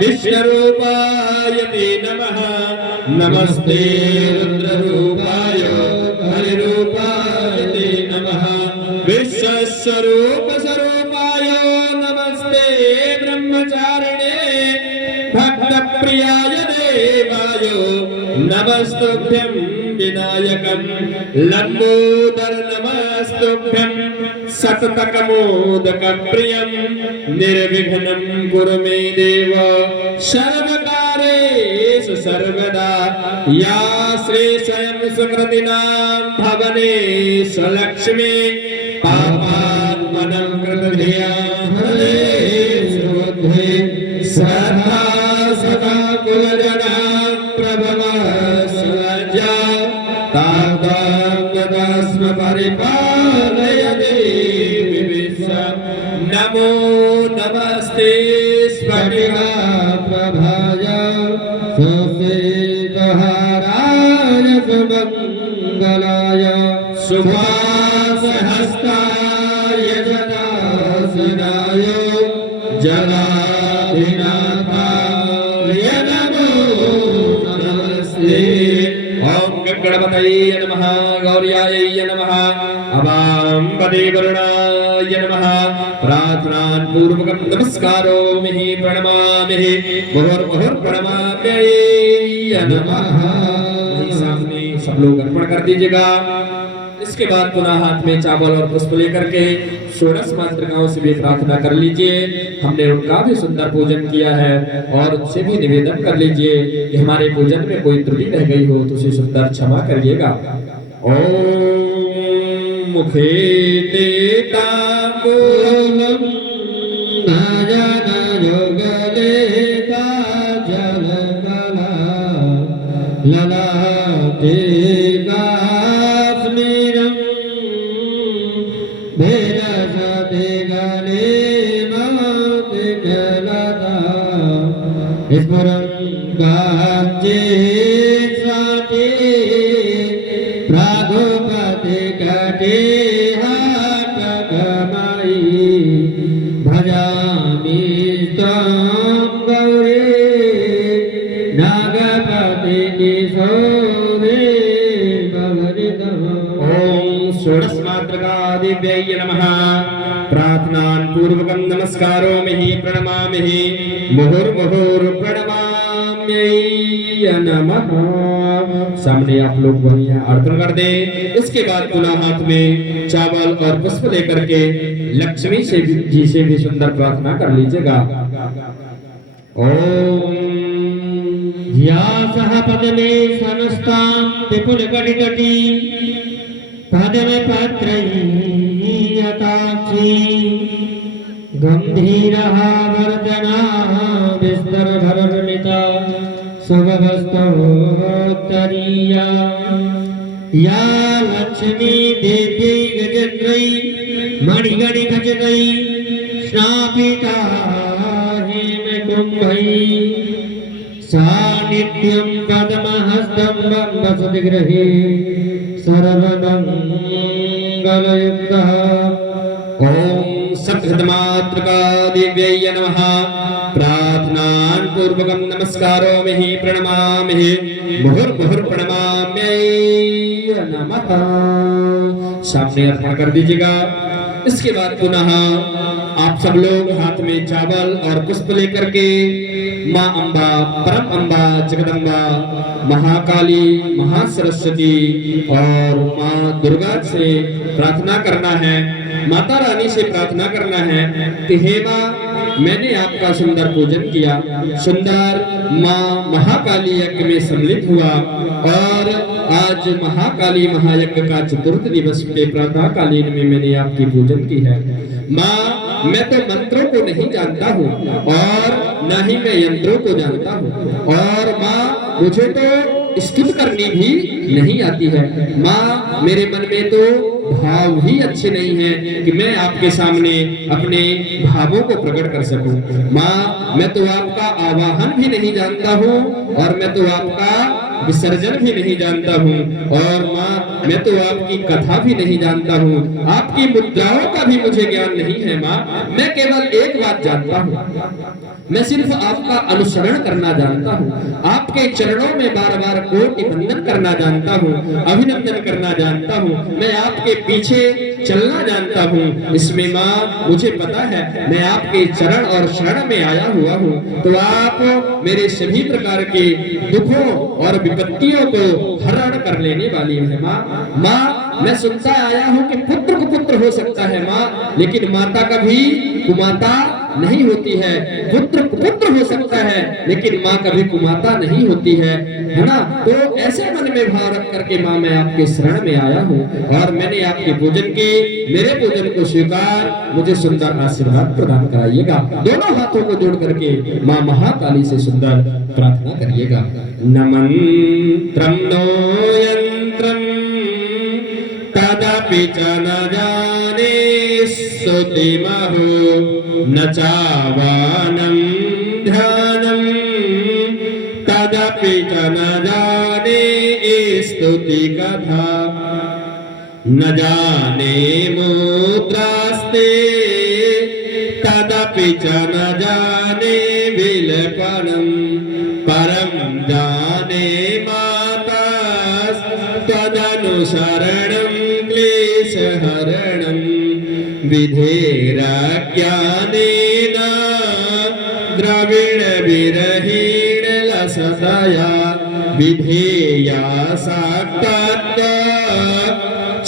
विष्णुरूपाय ते नमः। नमस्ते रुद्ररूपाय हरिरूपाय ते नमः। विश्वस्वरूप स्वरूपाय नमस्ते। ब्रह्मचारिणे भक्त प्रियाय देवाय नमस्तुभ्यं। विनायकं लंबोदर नमस्तुभ्यं। सततकमोदक प्रियं निर्विघ्नं कुरु मे देव सर्वकारेषु सर्वदा। या श्री स्वयं सुकृतिनां भवने स्वलक्ष्मी पापात्मनं कृतधिया फलेषु बुद्धे सदा सदा कुलजना प्रभव स्वजा तादास्म परिपालय देवी विश्वं। नमो नमस्ते स्फटिका प्रभाय सुस्मितहाराय सुमङ्गलाय सुभासहस्ताय जनार्दनाय जनाधिनाथाय नमो नमस्ते। ओम गणपतये नमः गौर्याय नमः अवां पदे वरुणाय नमः। प्रार्थनान् पूर्वकं नमस्कारो मिहि प्रणमामि मुहुर्मुहुर् प्रणमाम्यै नमः। सामने सब लोग अर्पण कर दीजिएगा। इसके बाद पुनः हाथ में चावल और पुष्प लेकर के षोडश मातृकाओं से भी प्रार्थना कर लीजिए। हमने उनका भी सुंदर पूजन किया है और उनसे भी निवेदन कर लीजिए कि हमारे पूजन में कोई त्रुटि रह गई हो तो उसे सुंदर क्षमा करिएगा। ओम मुखे ते तांबूलम नाजन योगले काजल कला ललाटे काश्मीरम भेरसते गले मते कलता स्मरं गाजे साटे प्रागोपते कटे हाट गमाई भजामि त्वां गौरी नागपति किशोरे भवरितः। ओम षोडश मातृका दिव्यै नमः। प्रार्थनान् पूर्वकं नमस्कारो मिहि प्रणमामि मुहुर्मुहुर् प्रणमाम्यै नमः। सामने आप लोग वही अर्पण कर दे। इसके बाद पुनः हाथ में चावल और पुष्प लेकर के लक्ष्मी से जी से भी सुंदर प्रार्थना कर लीजिएगा। ओम या सह पदमे सनस्तां विपुल कटिकटी पदमे पत्रयताक्षी गंभीरः वर्धना विस्तर भरनिता शुभवस्तोत्तरीया या लक्ष्मी देवी गजत्रयी मणिगणि खचितयी स्नापिता हेम कुंभई सा नित्यं पद्महस्तं वसति गृहे सर्वमङ्गलयुक्तः। ओम सप्तमातृका दिव्यै नमः। प्रार्थनान् पूर्वकं नमस्कारोमि प्रणमामि मुहुर्मुहुर् प्रणमाम्यै नमः। सामने अर्पण कर दीजिएगा। इसके बाद पुनः आप सब लोग हाथ में चावल और पुष्प लेकर के माँ अम्बा, परम अम्बा, जगदम्बा, महाकाली, महासरस्वती और माँ दुर्गा से प्रार्थना करना है, माता रानी से प्रार्थना करना है कि हे माँ, मैंने आपका सुंदर पूजन किया, सुंदर माँ महाकाली यज्ञ में सम्मिलित हुआ और आज महाकाली महायज्ञ का चतुर्थ दिवस के प्रातःकालीन में मैंने आपकी पूजन की है। माँ, मैं तो मंत्रों को नहीं जानता हूँ और न ही मैं यंत्रों को जानता हूँ और माँ मुझे तो स्तुति करनी भी नहीं आती है। माँ, मेरे मन में तो भाव ही अच्छे नहीं हैं कि मैं आपके सामने अपने भावों को प्रकट कर सकूं। माँ, मैं तो आपका आवाहन भी नहीं जानता हूँ और मैं तो आपका विसर्जन भी नहीं जानता हूँ और माँ, मैं तो आपकी कथा भी नहीं जानता हूँ, आपकी मुद्राओं का भी मुझे ज्ञान नहीं है। माँ, मैं केवल एक बात जानता हूँ, मैं सिर्फ आपका अनुसरण करना जानता हूँ, आपके चरणों में बार बार कोटि वंदन करना जानता हूँ, अभिनंदन करना जानता हूँ, मैं आपके पीछे चलना जानता हूँ। इसमें माँ मुझे पता है मैं आपके चरण और शरण में आया हुआ हूँ, तो आप मेरे सभी प्रकार के दुखों और विपत्तियों को हरण कर लेने वाली है। माँ, मैं सुनता आया हूँ कि पुत्र कुपुत्र हो सकता है माँ, लेकिन माता कभी कुमाता नहीं होती है। पुत्र कुपुत्र हो सकता है लेकिन माँ कभी कुमाता नहीं होती है ना। तो ऐसे मन में भाव रख करके माँ मैं आपके शरण में आया हूँ और मैंने आपके पूजन की, मेरे पूजन को स्वीकार, मुझे सुंदर आशीर्वाद प्रदान कराइएगा। दोनों हाथों को जोड़ करके माँ महाकाली से सुंदर प्रार्थना करिएगा। नमन्त्रं नो यंत्रं तदपि च न जाने स्तुतिमहो न चावानं ध्यानं तदपि च न जाने स्तुति कथा न जाने मुद्रास्ते तदपि च न जाने विलपनं परं जाने माता तदनुसरणं क्लेशहरणं विधेराज्ञानेन द्रविण विरहेण लसतया विधेया साक्षात्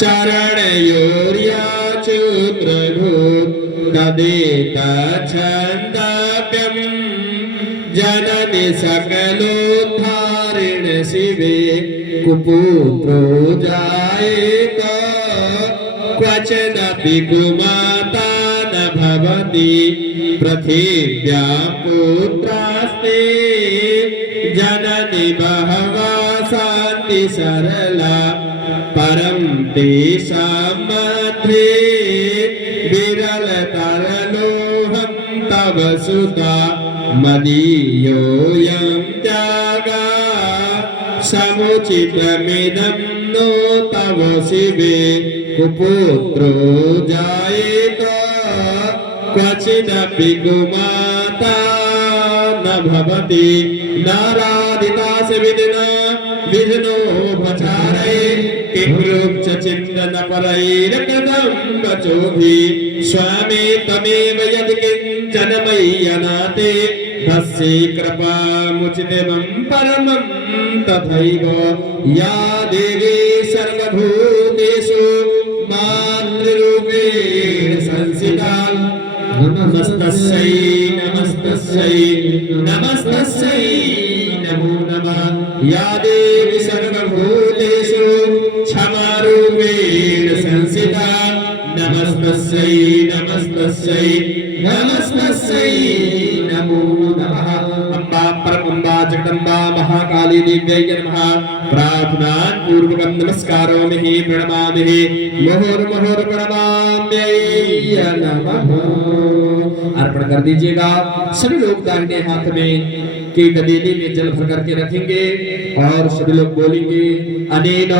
चरणयोर्या चूत्रभूत तदेत छन्दव्यं जननि सकलोद्धारिण शिवे कुपुत्रो जायेत क्वचनपि कुमाता न भवति पृथिव्यां पुत्रास्ते जननि बहवा सन्ति सरला परं तेषां मध्ये विरलतरलोहं तव सुता मदीयोऽयं त्यागा समुचितमिदं नो तव शिवे कुपुत्रो जायेत क्वचिदपि कुमाता न भवति नारादिता स विघ्नोपचारे किंकृच्च चिन्तन परैरकृतं वचोभिः स्वामी त्वमेव यत्किञ्चन मय्यनाते तस्य कृपामुचितं परमं तथैव या देवी सर्वभूतेषु मातृरूपेण संस्थिता नमस्तस्यै नमस्तस्यै नमस्तस्यै नमो नमः या देवी सर्वभूतेषु क्षमारूपेण संस्थिता नमस्तस्यै नमस्तस्यै नमस्तस्यै नमो नमः। अम्बा परमम्बा जगदम्बा महाकाली देव्यै नमः। प्रार्थनां पूर्वकं नमस्कारोमि प्रणमामि मुहुर्मुहुर् प्रणमाम्यै नमः। अर्पण कर दीजिएगा। सभी लोग दाहिने हाथ में की गदेली में जल भर करके रखेंगे और सभी लोग बोलेंगे अनेन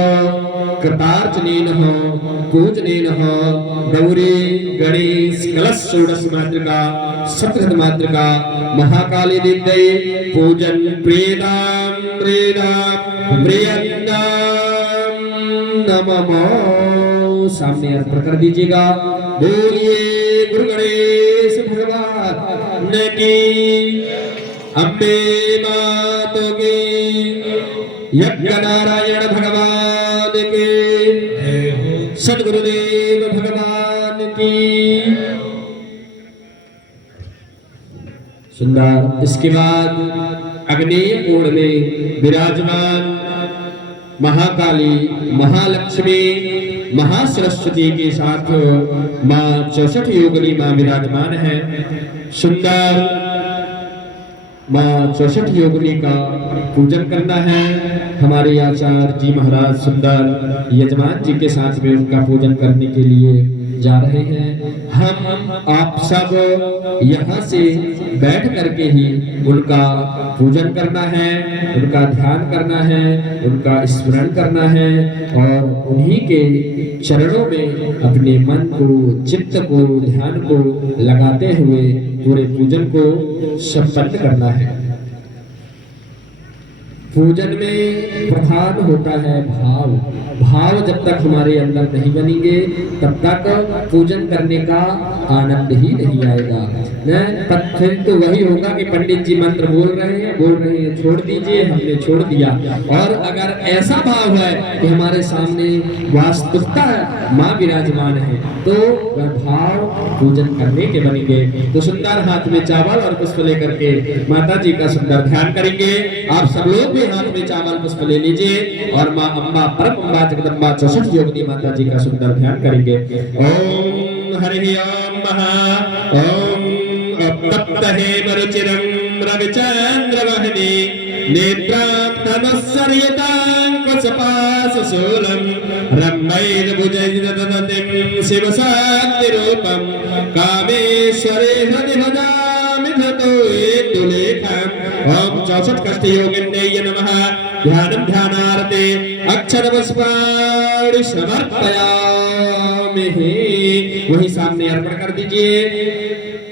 कृतार्चनेन पूजनेनः गौरी गणेश कलश षोडश मातृका सप्तशत मातृका महाकाली दिव्यै पूजन प्रेदां प्रियन्दां नमः सामने अर्पण कर दीजिएगा। बोलिए गुरु गणेश भगवान की, अम्बे माता की, यज्ञ नारायण भगवान के, सद्गुरुदेव भगवान की। सुंदर। इसके बाद अग्नेय कोण में विराजमान महाकाली, महालक्ष्मी, महासरस्वती के साथ मां 64 योगिनी मां विराजमान है। सुंदर मां 64 योगिनी का पूजन करना है। हमारे आचार्य जी महाराज सुंदर यजमान जी के साथ में उनका पूजन करने के लिए जा रहे हैं। हम आप सब यहाँ से बैठ करके ही उनका पूजन करना है, उनका ध्यान करना है, उनका स्मरण करना है और उन्हीं के चरणों में अपने मन को, चित्त को, ध्यान को लगाते हुए पूरे पूजन को संपन्न करना है। पूजन में प्रधान होता है भाव। भाव जब तक हमारे अंदर नहीं बनेंगे तब तक पूजन करने का आनंद ही नहीं आएगा। फिर तो वही होगा कि पंडित जी मंत्र बोल रहे हैं, छोड़ दीजिए, हमने छोड़ दिया। और अगर ऐसा भाव है कि हमारे सामने वास्तविकता माँ विराजमान है तो वह भाव पूजन करने के बनेंगे। तो सुंदर हाथ में चावल और पुष्प लेकर के माता जी का सुंदर ध्यान करेंगे। आप सब लोग भी हाथ में चावल पुष्प ले लीजिए और माँ अम्बा परम अम्बा जगदम्बा 64 योगिनी माता जी का सुंदर ध्यान करेंगे। ओम हरि ओम महा ओम तप्तहे मरुचिरं रविचंद्रवहनी नेत्रांतनस्सर्यतां कशपाशूलं रम्मैर्भुजैर्ददतिं शिवशक्तिरूपं कामेश्वरे हृदि भजामि धतो हेतुलेखम्। ओम 64 कष्टयोगिन्यै नमः। ध्यानं ध्यानार्थे अक्षरपुष्पाणि समर्पयामि। वही सामने अर्पण कर दीजिए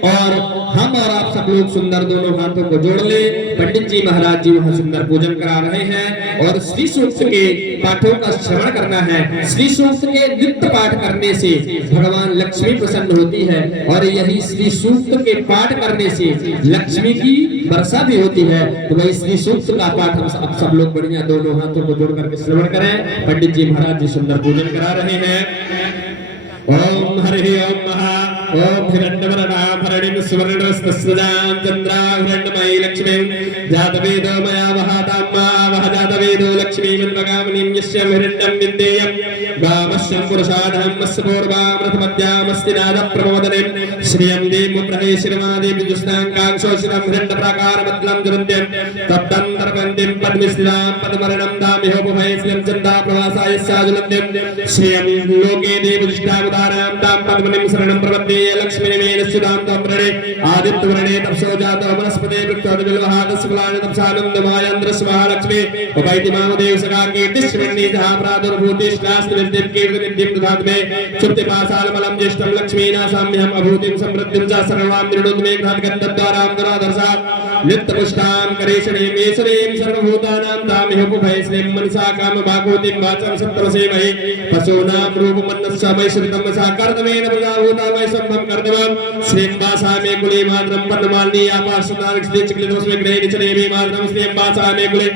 और हम और आप सब लोग सुंदर दोनों हाथों को जोड़ ले। पंडित जी महाराज जी वहां सुंदर पूजन करा रहे हैं और श्री सूक्त के पाठों का श्रवण करना है। श्री सूक्त के नित्य पाठ करने से भगवान लक्ष्मी प्रसन्न होती है और यही श्री सूक्त के पाठ करने से लक्ष्मी की वर्षा भी होती है। तो वही श्री सूक्त का पाठ हम सब लोग बढ़िया दोनों हाथों को जोड़ करके श्रवण करें। पंडित जी महाराज जी सुंदर पूजन करा रहे हैं। ओम हरि ओम महा ओम हिरण्यवर्णां हरिणीं सुवर्णरस्तस्रजां चन्द्राभरणमयी लक्ष्मीं जातवेदो मया वहातां वह जातवेदो लक्ष्मीमन्वगामिनीं यस्यां हिरण्यं विन्देयं गावस्यं पुरुषाधं वस्य पूर्वामृतमद्यामस्ति नादप्रमोदनें श्रियं देवप्रहे श्रीमादेवी दुष्टाङ्कांक्षो श्रियं हिरण्यप्राकारमद्लं ज्वलन्त्यं तप्तं दर्पन्तीं पद्मस्थितां पद्मवर्णं दामिहोपभये श्रियं चन्द्राप्रवासाय स्याज्वलन्त्यं श्रियं लोके देवदुष्टावतारां तां पद्मनिं शरणं प्रपद्ये लक्ष्मीमेन सुदां तम्रणे आदित्यवर्णे तपसो जातो वनस्पते वृक्षोद्विल्वहादस्फलानि तपसानन्दमायन्द्रस्वः लक्ष्मी उपैति मामदेव सखा कीर्तिश्रवण्णी जहा प्रादुर्भूतिश्लास्ति विद्यं कीर्तिनित्यं दधातु मे क्षुप्तिपाशालमलं ज्येष्ठं लक्ष्मीना साम्यहम् अभूतिं समृद्धिं च सर्वां निर्णुद् मे घातगन्तद्वारां दरादर्शात् नित्यपुष्टां करेशणीं मेशनीं सर्वभूतानां दामिहोपभयश्रीं मनसा कामभागवतीं वाचं सप्तमसेमहे पशूनां रूपमन्नस्समय श्रितं साकर्तमेन प्रजाभूतामय सम्भं कर्तवं श्रीं वासा मे कुले मातरं पद्ममालिनी आपाशतारिक्षते चिक्लितोस्मे ग्रहे निचले मे मातरं श्रीं वासा मे कुले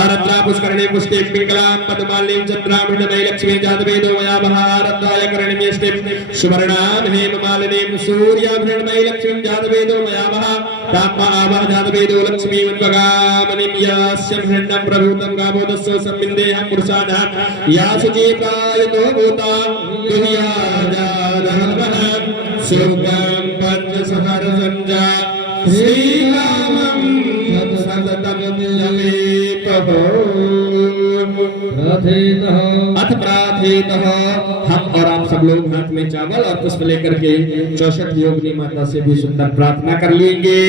आरद्रा पुष्करणे पुष्टे पिङ्गलां पद्ममालिनीं चन्द्रां हृदमयी लक्ष्मी जातवेदो मया महारद्राय करणीमेष्टिं सुवर्णां हेममालिनीं सूर्यां हृदमयी लक्ष्मीं जातवेदो मया महा ताम्मा आवह जातवेदो लक्ष्मीमन्वगामनिं यास्यं हृण्यं प्रभूतं गावोदस्सो सम्मिन्देहं पुरुषादः या शुचिप्रायतो भूता दुर्या जातवः सुगं पंचसहस्रं जा श्रीरामं सततं जपेतो अथ प्रार्थितः। हम और आप सब लोग हाथ में चावल और पुष्प लेकर के 64 योगिनी माता से भी सुंदर प्रार्थना कर लेंगे।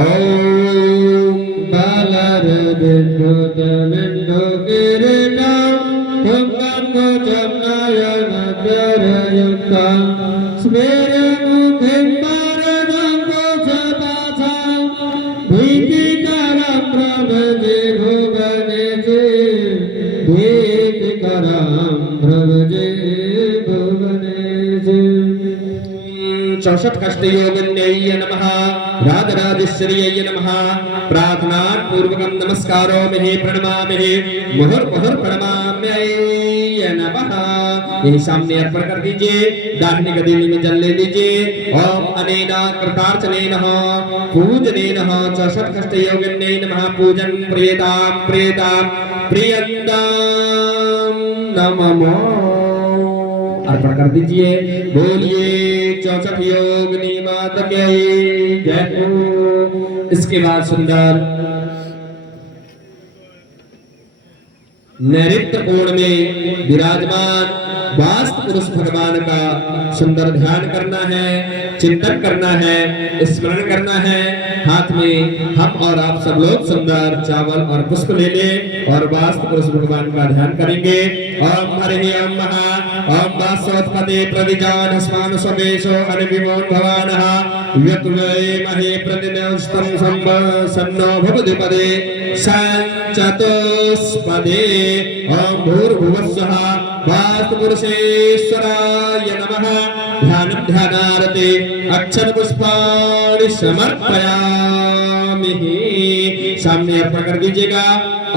ओम बालर बिंदु बिंदु किरणं तुंगं जमनाय भजे भुवनेश भीतिकरां प्रभजे भुवनेश 64 कष्टयोगिन्यै नमः राजराजेश्वर्यै नमः प्रार्थना पूर्वकं नमस्कारोमि प्रणमामि मुहुर्मुहुर् प्रणमाम्यै नमः। यही सामने अर्पण कर दीजिए, दाहिनी गदेली में जल ले दीजिए। ओम अनेना कृतार्चनेन पूजनेन 64 कष्टयोगिन्यै नमः पूजन प्रियतां प्रियतां प्रियंतां नमः अर्पण कर दीजिए। बोलिए 64 योगिनी माता की जय हो। इसके बाद सुंदर नैऋत्य कोण में विराजमान वास्तु पुरुष भगवान का सुंदर ध्यान करना है, चिंतन करना है, स्मरण करना है। हाथ में हम और आप सब लोग सुंदर चावल और पुष्प ले लें और वास्तु पुरुष भगवान का ध्यान करेंगे। ओम हरि ओम महा ओम वासवत्पते प्रविजान स्मान स्वदेशो अनविमोन भवानः यत्वे महे प्रतिनस्तम सन्नो भवद्विपदे संचतुष्पदे ओम भूर्भुवस्सुः वास्तु पुरुषेश्वराय नमः। ध्यानं ध्यानारते अक्षत पुष्पाणि समर्पयामि। सामने अर्पण कर दीजिएगा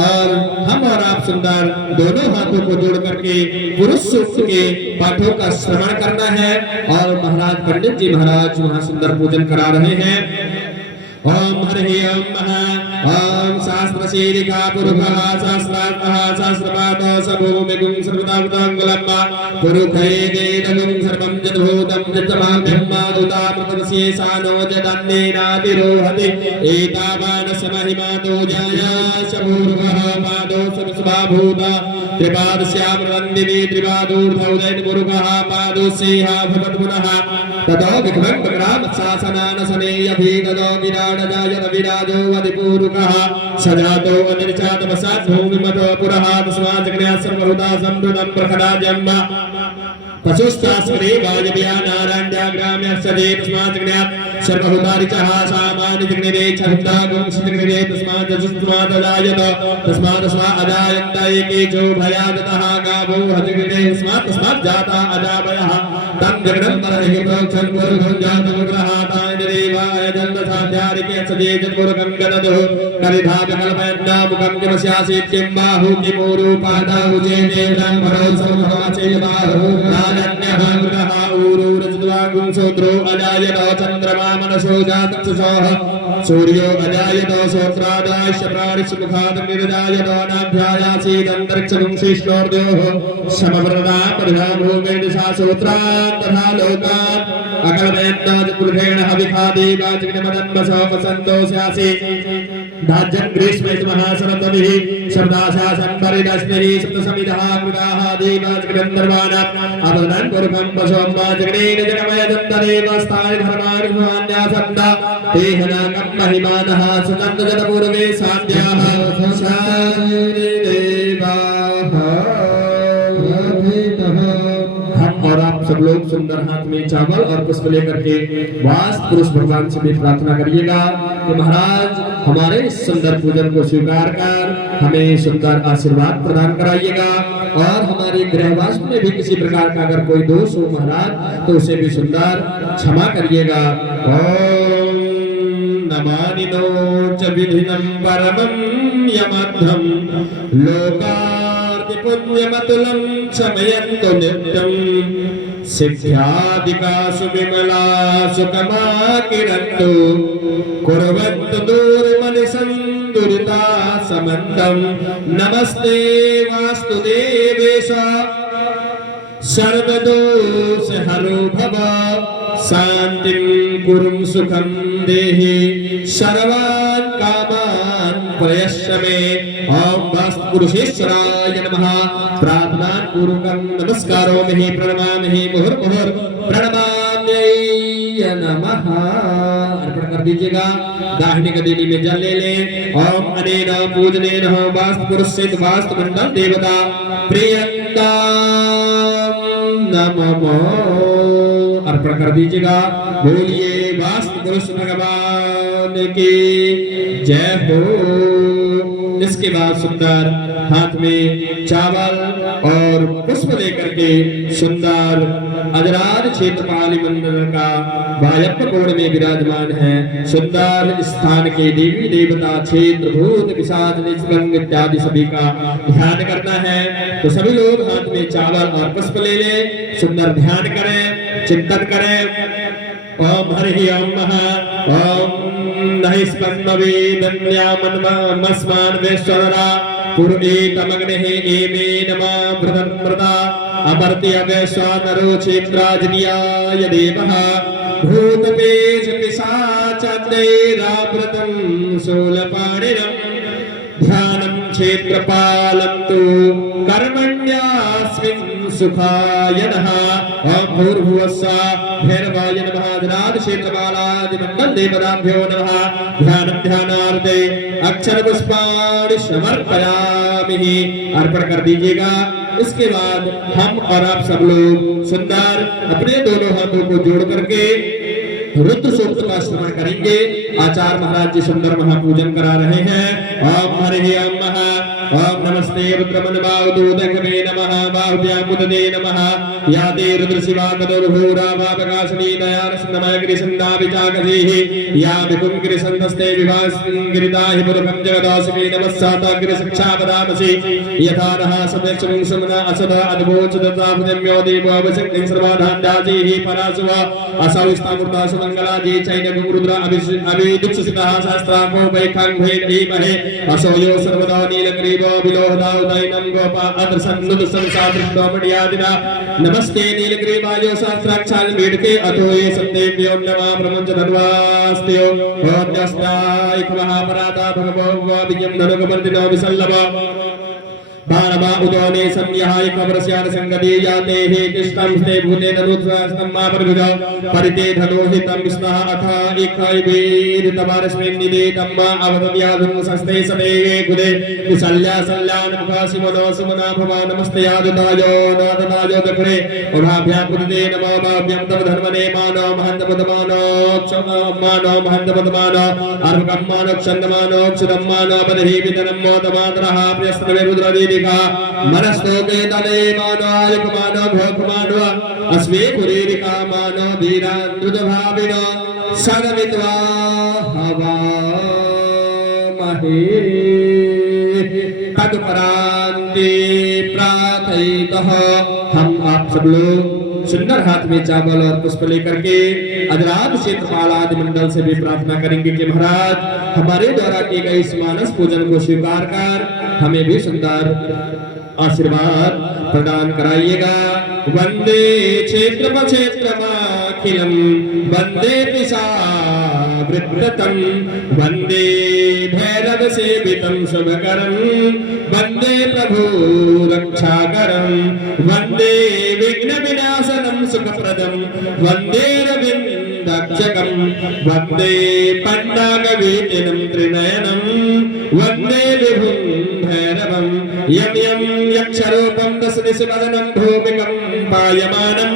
और हम और आप सुंदर दोनों हाथों को जोड़ करके पुरुष सूक्त के पाठों का श्रवण करना है और महाराज पंडित जी महाराज वहां सुंदर पूजन करा रहे हैं। ओम हरि ओम महा ओम शास्त्र शीलिका पुरुषः शास्त्रार्थः शास्त्रपादः सबोमिगुं सर्वदावतांगलम्मा पुरुषे वेदगुं सर्वं जद्भूतं जत्तमाभ्यमादुतामृतस्येषानो जदन्नेनातिरोहति एतावान् समहिमातो जाया सबूर्वः पादो समस्वाभूता त्रिपादस्यामृतन्दिवे त्रिपादूर्धौदैन पुरुषः पादोस्येहा भवत् पुनः ततो विक्रम ग्रामशासनानसने यभिदो विराडजायत विराजो वदिपूरुकः सजातो अनिर्चातमसात् भूमिमतो पुरः तस्मात् सर्वहुता सम्पृतं प्रखराजम् पशुस्तास्मरे वाजव्या नारायण्याग्राम्य सजे तस्मात् सर्वहुतारिचः सामान्यजग्निरे छन्दागुं सिजग्निरे तस्मात् जजुस्मात् अजायत तस्मात् स्वा अजायन्त एकेचो भयादतः गावो हजग्निरे तस्मात् जाता अजावयः तं जगनं परहि प्रोक्षन् पुरुषं जातं ग्रहाताय देवाय दण्डसाध्यारिके सजे जत्पुरुकं गददुः करिधाव्य कल्पयन्नामुकं किमस्यासीत् किं बाहु किमूरूपादाहु चेदेवं भरो समभवाचेदाहु राजन्यः गृहः ऊरूरजद्वागुं शूद्रो अजायत चन्द्रमा मनसो जातक्षुषोः सूर्यो अजायत श्रोत्रादाश्च प्राणिसुमुखात् निर्जायत नाभ्यायासीदन्तरिक्षगुं शिष्णोर्द्योः समवरदा परिधा भूमिर्दिशा श्रोत्रान् तथा लोकान् अकल्पयन्नाजपुरुषेण हविखादि वाचिकमदन्वसोपसन्तोष्यासि धाज्यं ग्रीष्मे महाशरद्भिः शब्दाशासन् परिदश्मिः सप्तसमिधः कृताः देवाचिकगन्धर्वाणाम् अवदन् पुरुषं पशुं वाचिकनेन जगमयदन्तदेवस्ताय धर्माणि भवान्यासन्दा तेहनाकं महिमानः सुतन्तजतपूर्वे साध्याः और आप सब लोग सुंदर हाथ में चावल और पुष्प लेकर के वास्तु पुरुष भगवान से भी प्रार्थना करिएगा कि महाराज हमारे इस सुंदर पूजन को स्वीकार कर हमें सुंदर आशीर्वाद प्रदान कराइएगा और हमारे गृहवास में भी किसी प्रकार का अगर कोई दोष हो महाराज तो उसे भी सुंदर क्षमा करिएगा। ओम नमानिनो च विधिनं परमं यमध्वं लोका पुण्यमतुलं समयन्तु नित्यं सिद्ध्यादिका सुविमला सुकमा किरन्तु कुर्वन्तु दूरमनिशं दुरिता समन्तं नमस्ते वास्तुदेवेश सर्वदोषहरो भव शान्तिं कुरुं सुखं देहि सर्वान् कामान् प्रयश्च मे। ओम वास्तु पुरुषेश्वराय नमः। प्रार्थना पूर्वकं नमस्कारोमि प्रणमामि मुहुर्मुहुर् प्रणमाम्यै नमः। अर्पण कर दीजिएगा, दाहिनी गदेली में जल ले लें। ओम अनेन पूजनेन वास्तु पुरुषेत वास्तु मंडल देवता प्रियंतां नमः अर्पण कर दीजिएगा। बोलिए वास्तु पुरुष भगवान की जय हो। इसके बाद सुंदर हाथ में चावल और पुष्प लेकर के सुंदर अजराज क्षेत्रपाल मंडल का वायव्य कोण में विराजमान है। सुंदर स्थान के देवी देवता क्षेत्र भूत पिशाच निष्कंग इत्यादि सभी का ध्यान करना है। तो सभी लोग हाथ में चावल और पुष्प ले ले, सुंदर ध्यान करें, चिंतन करें। ओम हरि ओम महा ओम नहि स्कंदवे दन्यामन्मस्मान वेश्वरा पुरुषेतमग्नेः एमे नमः बृहन्मृता अमर्त्य वैश्वानरो क्षेत्राजनीयाय देवः भूतपेश पिशाचदैरावृतं शूलपाणिनं ध्यानं क्षेत्रपालं तु कर्मण्यास्मिन् सुखाय नमः। ओम भूर्भुवस्सुः भैरवाय नमः। अजराज क्षेत्रपालादि मंडल देवताभ्यो नमः। ध्यानार्थे अक्षर पुष्पाणि समर्पयामि, अर्पण कर दीजिएगा। इसके बाद हम और आप सब लोग सुंदर अपने दोनों हाथों को जोड़ करके रुद्र सूक्त का श्रवण करेंगे। आचार्य महाराज जी सुंदर महापूजन करा रहे हैं। ओम हरि ओम महा ओम नमस्ते रुद्रमन्वावधूतकवे नमः बाहुभ्यामुदते नमः। या ते रुद्र शिवा कदुर्भूरा प्रकाशनी दयानसन्नमय गिरिसन्दा विचाकधीः या विपुं गिरिसन्धस्ते विभासगिरिदाहि पुरुषं जगदासमे नमस्साता गिरिशिक्षापदामसि यथा नः समेक्षं सुमना असद अद्भोचदतापदम्यो देवो अवशक्तिं सर्वाधान्याजीः परासुव असौ स्थामूर्ता सुमङ्गला जी चैन रुद्र अभिदुक्षसितः सहस्रांको वैखां भैमहे असौ यो सर्वदा नीलग्रीव विलोहदाउदैनं गोपा अदर्शन्नुद संसादृष्टोमणियादिना नमस्ते नीलग्रीवाय सहस्राक्षाय मेढके अथो ये सत्तेभ्यो नमः प्रमुञ्च धन्वास्त्यो ओन्यस्ताय महापराधा भगवो विजयं धनुकवर्तिनो विसल्लभ बाणवा उदोने संयहाय कवरस्यान संगति याते हे तिष्ठं स्ते भूते धनुस्वास्तं मा परविदो परिते धनोहितं विष्णः अथा एकाय वीर तवारस्मिन् निदे तम्मा अवदयाधुं सस्ते सते गुदे विसल्या सल्यान मुखासि मनो सुमना भवा नमस्ते यादतायो नादतायो दक्षिणे उभाभ्यां पुदे नमो भाभ्यं तव धर्मने मानो महन्त पदमानो क्षमानो महन्त पदमानो अर्भकं मानो क्षन्दमानो क्षुदं मानो पदहि विदनं मोदमात्रः प्रियस्तवे रुद्रदे मनस्तो के तले मानो आयुक मानो भोग मानो अस्मे कुरेरिका मानो धीरान्द्रुत भाविनो सदमित्वा हवा महे तदुपरान्ते प्रार्थयितः। हम आप सब लोग सुंदर हाथ में चावल और पुष्प लेकर के अजराज क्षेत्रपाल आदि मंडल से भी प्रार्थना करेंगे कि महाराज हमारे द्वारा किए गए इस मानस पूजन को स्वीकार कर हमें भी सुंदर आशीर्वाद प्रदान कराइएगा। वंदे क्षेत्रमखिलम वंदे पिशावृतम वंदे भैरव सेवितं शुभकरं वंदे प्रभु रक्षाकरं वंदे विघ्न विनाशनं सुखप्रदं वंदे रविंदक्षकं वंदे पन्नागवीतिनं त्रिनयनं वंदे विभुं भैरवं यं यं यक्षरूपं दशनिशवदनं भूमिकं पायमानं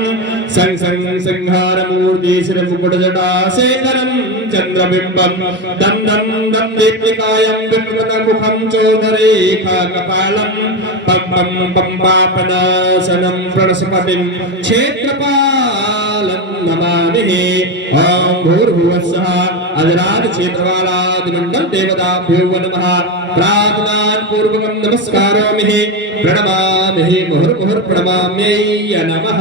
सं सं संहारमूर्ति श्रीमुकुटजटाशेखरं चन्द्रबिम्बं दं दं दं दीप्तिकायं विप्रतमुखं चोदरेखा कपालं पं पं पं पापनाशनं प्रणस्पतिं क्षेत्रपालं नमामि। ओम भूर्भुवस्सुः अजराज क्षेत्रपालादि मंडल देवताभ्यो नमः। प्रार्थनान् पूर्वकं नमस्कारामि प्रणमामि मुहुर्मुहुर् प्रणमाम्यै नमः।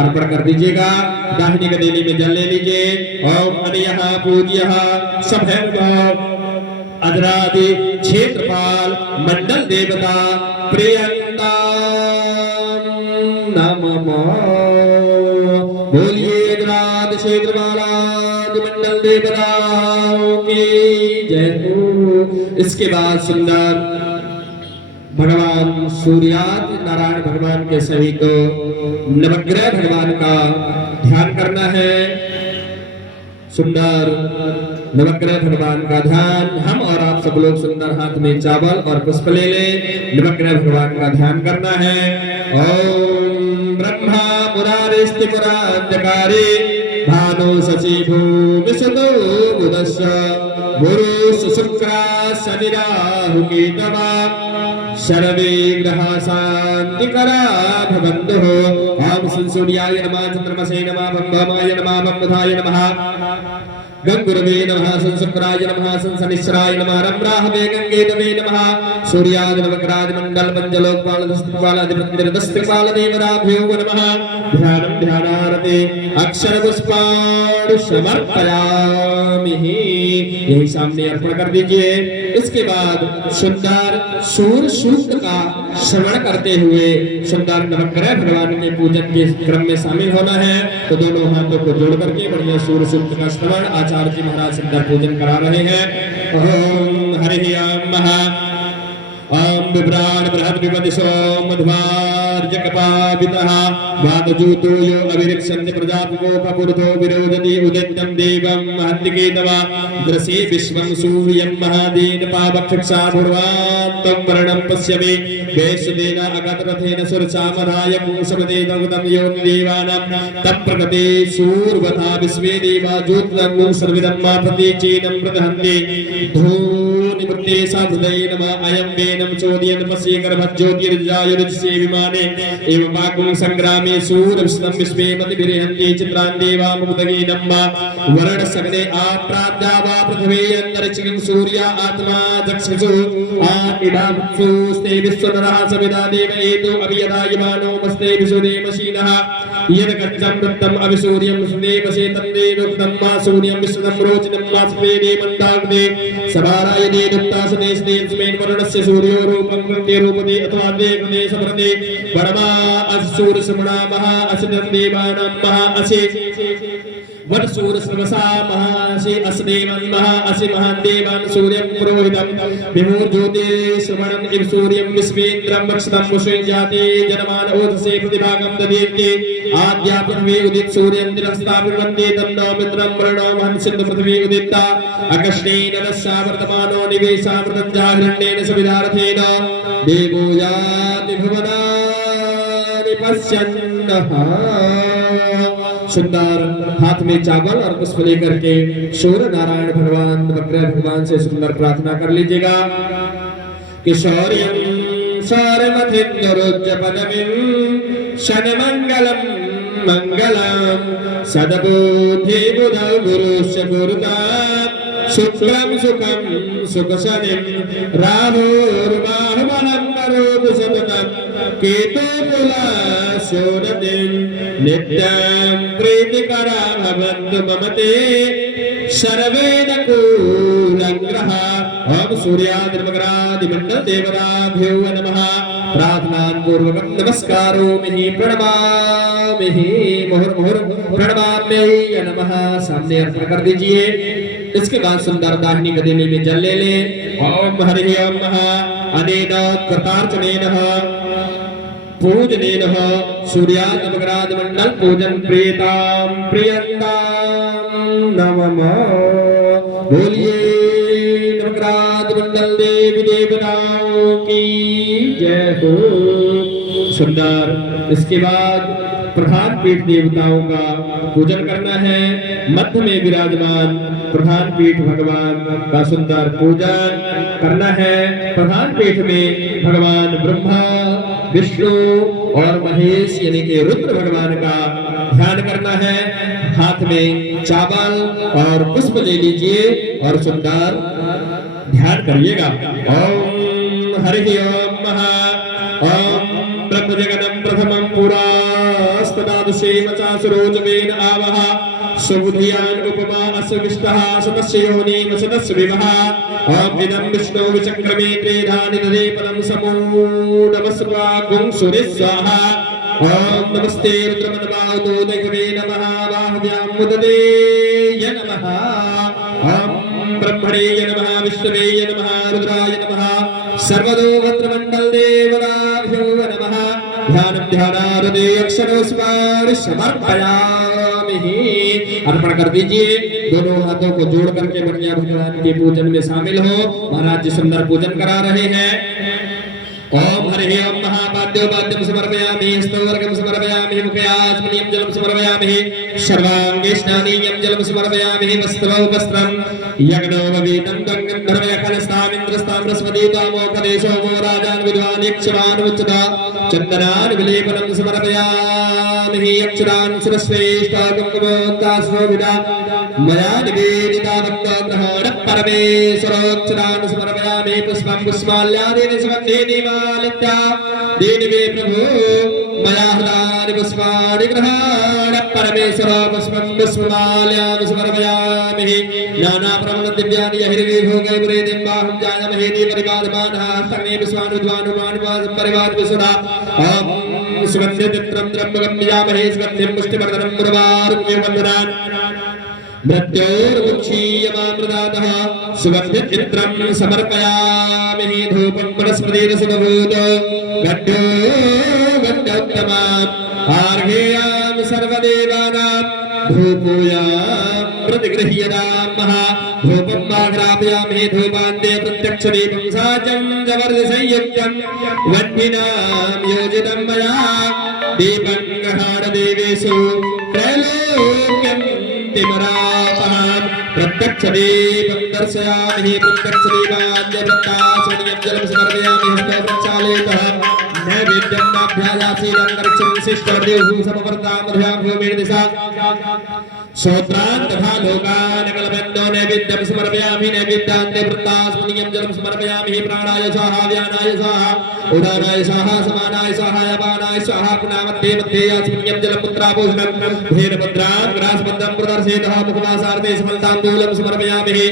अर्पण कर दीजिएगा। दाहिनी गदेली में जल ले लीजिए। ओम अनियः पूज्यः सभैर्भव अजरादि क्षेत्रपाल मंडल देवता प्रियंता नमः। बोलिए अजरादि क्षेत्रपाल आदि मंडल देवताओं की जय हो। इसके बाद सुंदर भगवान सूर्यादि नारायण भगवान के सहित नवग्रह भगवान का ध्यान करना है। सुंदर नवग्रह भगवान का ध्यान हम और आप सब लोग सुंदर हाथ में चावल और पुष्प ले ले। नवग्रह भगवान का ध्यान करना है। ओम ब्रह्मा मुरारिस्ति मुरांधकारे भानु शशि भूमि सुतो बुधस्य गुरु शुक्र शनि राहु केतवा सर्वे ग्रह शांति करा भवन्तु। ओम सूर्याय नमः, चंद्रमसे नमः, ब्रह्माय नमः, ब्रह्मधाय नमः, गंगुरवे नमः, संशुक्राय नमः, संशनिश्चराय नमः, रम्राहवे गंगेतवे नमः, सूर्याय नवग्रहादि मंडल पंचलोकपाल दस्तपाल अधिपति दस्तपाल देवताभ्यो नमः। ध्यानं ध्यानारते अक्षर पुष्पाणि समर्पयामि। यही सामने अर्पण कर दीजिए। इसके बाद सुंदर सूर्य सूक्त का श्रवण करते हुए सुंदर नवग्रह भगवान के पूजन के क्रम में शामिल होना है। तो दोनों हाथों को जोड़ करके बढ़िया सूर्य सूक्त का श्रवण आचार्य जी महाराज सुंदर पूजन करा रहे हैं। ओम हरि ओम ओम बिभ्राण बृहद विपदिशो मध्वार्जकपावितः वातजूतो यो अविरिक्षन्ति प्रजापको कपुरथो विरोधति उदित्यं देवं महन्तिकेतवा द्रसे विश्वं सूर्यं महादेन पावक्षसा भूर्वान्तं वर्णं पश्यमे वैश्वेन अगतरथेन सुरसामधाय कुसुमते दवतं यो देवानां तत्प्रगते सूर्वथा विश्वे देवा ज्योतिरङ्गं सर्विदं मा प्रतीचीनं प्रदहन्ति धूनिवृत्ते सा हृदये नमः अयं वेनं चोदयन् पश्ये गर्भज्योतिर्जायुरुजसे विमाने एवं वाकुं संग्रामे सूरविश्वं विश्वे मतिभिर्हन्ति चित्रान् देवा मुक्तगीनं मा वरणसगने आप्राद्या वा पृथिवी अन्तरिक्षं सूर्या आत्मा चक्षुषु आदिदाक्षु स्ते विश्वनरः सविदा देव एतो अभियदायमानो मस्ते विश्वदेवशीनः यद् कच्चं वृत्तम् अविसूर्यं सुदेवसे तन्देवोक्तं मा सूर्यं विश्वं रोचनं मा स्वेदे मन्दाग्ने सभाराय देवतासने स्नेस्मेन वर्णस्य सूर्यो रूपं कृत्य रूपते अथवा देवते समरते वरमा असूर समणा महा असिदं देवानां महा असि वन सूर्य सर्वसा महा असि असदेवं महा असि महान् देवान् सूर्यं पुरोहितं विभूर ज्योति श्रवणं इव सूर्यं विश्वेन्द्रं वक्षतं मुषे जाते जनमान ओजसे प्रतिभागं ददेति आद्या पृथ्वी उदित सूर्यं दिनस्ता विवन्दे तन्नो मित्रं वर्णो महंसिन्द पृथ्वी उदिता अगस्तेन रस्सा वर्तमानो निवेशामृतं जागरण्येन सविदार्थेन देवो याति भुवनानि पश्यन्नः। सुंदर हाथ में चावल और पुष्प लेकर के सूर्य नारायण भगवान नवग्रह भगवान से सुंदर प्रार्थना कर लीजिएगा कि शौर्यं शौर्यमथिन्दरोज्य पदवीं शनमंगलम मंगलम सदबुद्धि बुधौ गुरुश्च गुरुता शुक्रं सुखं सुखशनिं राहुर्बाहुबलं करोतु सततं केतु कुलाशोरतिं नित्यं प्रीतिकरा भवन्तु मम ते सर्वे नकुलग्रहा। ओम सूर्यादिमकरादिमण्डल देवताभ्यो नमः। प्रार्थनान् पूर्वकं नमस्कारोमि प्रणमामि मुहुर्मुहुर् प्रणमाम्यै नमः। सामने अर्पण कर दीजिए। इसके बाद सुंदर दाहिनी गदेली में जल ले ले। ओम हरि ओम अनेन कृतार्चनेन पूजनेन सूर्यादिमकरादि मंडल पूजन प्रियतां प्रियंतां नमः। बोलिए नवग्रह मंडल देवी देवताओं की जय हो। सुंदर इसके बाद प्रधान पीठ देवताओं का पूजन करना है। मध्य में विराजमान प्रधान पीठ भगवान का सुंदर पूजन करना है। प्रधान पीठ में भगवान ब्रह्मा विष्णु और महेश यानी कि रुद्र भगवान का ध्यान करना है। हाथ में चावल और पुष्प ले लीजिए और सुंदर ध्यान करिएगा। ओम हरि ओम ओम ब्रह्म जगदं प्रथमं पुरास्तदादुषे मचा सरोजवेन आवह सुबुधियान उपमा असविष्टः सतस्य योनिम सतस्य विवः। ओम इदं विष्णु विचक्रमे त्रिधानि ददे पदं समूढमस्वा गुं सुरे स्वाहा। ओम नमस्ते रुद्रमन्वातो देवे नमः बाहुभ्यां मुदते य नमः। ओम ब्रह्मणे नमः विष्णवे नमः रुद्राय नमः सर्वतो भद्रमण्डल देवताभ्यो नमः। ध्यानं ध्यानारते अक्षरोस्मारि समर्पयामि। अर्पण कर दीजिए। दोनों हाथों को जोड़ करके बढ़िया भगवान के पूजन में शामिल हो। महाराज जी सुंदर पूजन करा रहे हैं। ओम हरि ओम महापाद्योपाद्यं समर्पयामि स्तोवर्गं समर्पयामि मुखयास्मनीयं जलं समर्पयामि सर्वाङ्गे स्नानीयं जलं समर्पयामि वस्त्रौ वस्त्रं यज्ञोपवीतं गन्धर्वयखलस्तामिन्द्रस्तां बृहस्पतितामोपदेशो मो राजान् विद्वान् यक्षवान् उच्चता चन्दनान् विलेपनं समर्पयामि यक्षरान् सुरश्रेष्ठा कुङ्कुमोत्तास्वविदा मया निवेदिता भक्तग्रहण परमेश्वरोच्चरान् समर्पयामि पुष्पं पुष्पाल्यादीनि सुगन्धीनि मालित्या दीनि मे प्रभो मया हृदानि पुष्पाणि ग्रहण परमेश्वर पुष्पं पुष्पमाल्यानि समर्पयामि नानाप्रमण दिव्यानि हरिवे भोगे पुरेदिं बाहुं जायमहे परिवादमानः हस्तग्ने पुष्पाणि विद्वानुमानुवासं परिवारविसुधा ॐ सुगन्धिमित्रं त्र्यम्बकं यामहे सुगन्धिं पुष्टिवर्धनं मुर्वारुण्यवन्दनान् मृत्योर्मुक्षीयमामृदातः सुगन्धिमित्रं समर्पयामि धूपं वनस्पतिरसुभूत गड्ढो गड्ढोत्तमाम् आर्घेयामि सर्वदेवानां धूपोयां प्रतिगृह्यतामः धूपं आघ्रापयामि धूपान्ते प्रत्यक्षदीपं साचं जवर्धसंयुक्तं वह्निनां योजितं मया दीपं गृहाण देवेषु त्रैलोक्यं तिमरापहां प्रत्यक्षदीपं दर्शयामि प्रत्यक्षदीपाद्य प्रत्याशनीयं जलं समर्पयामि हस्तप्रक्षालयतः नैवेद्यं नाभ्यायासीनं दर्शनं शिष्टदेवः समवर्तां मध्यां भूमिर्दिशा श्रोत्रान् तथा लोकान् कल्पयन्तो नैवेद्यं समर्पयामि नैवेद्यान्ते वृत्तास्मनीयं जलं समर्पयामि प्राणाय स्वाहा व्यानाय स्वाहा उदानाय स्वाहा समानाय स्वाहा अपानाय स्वाहा पुनः मध्ये मध्ये अस्मनीयं जलं पुत्राभूषणं भेदभद्रां ग्रासभद्रं प्रदर्शयतः मुखवासार्थे समलताम्बूलं समर्पयामि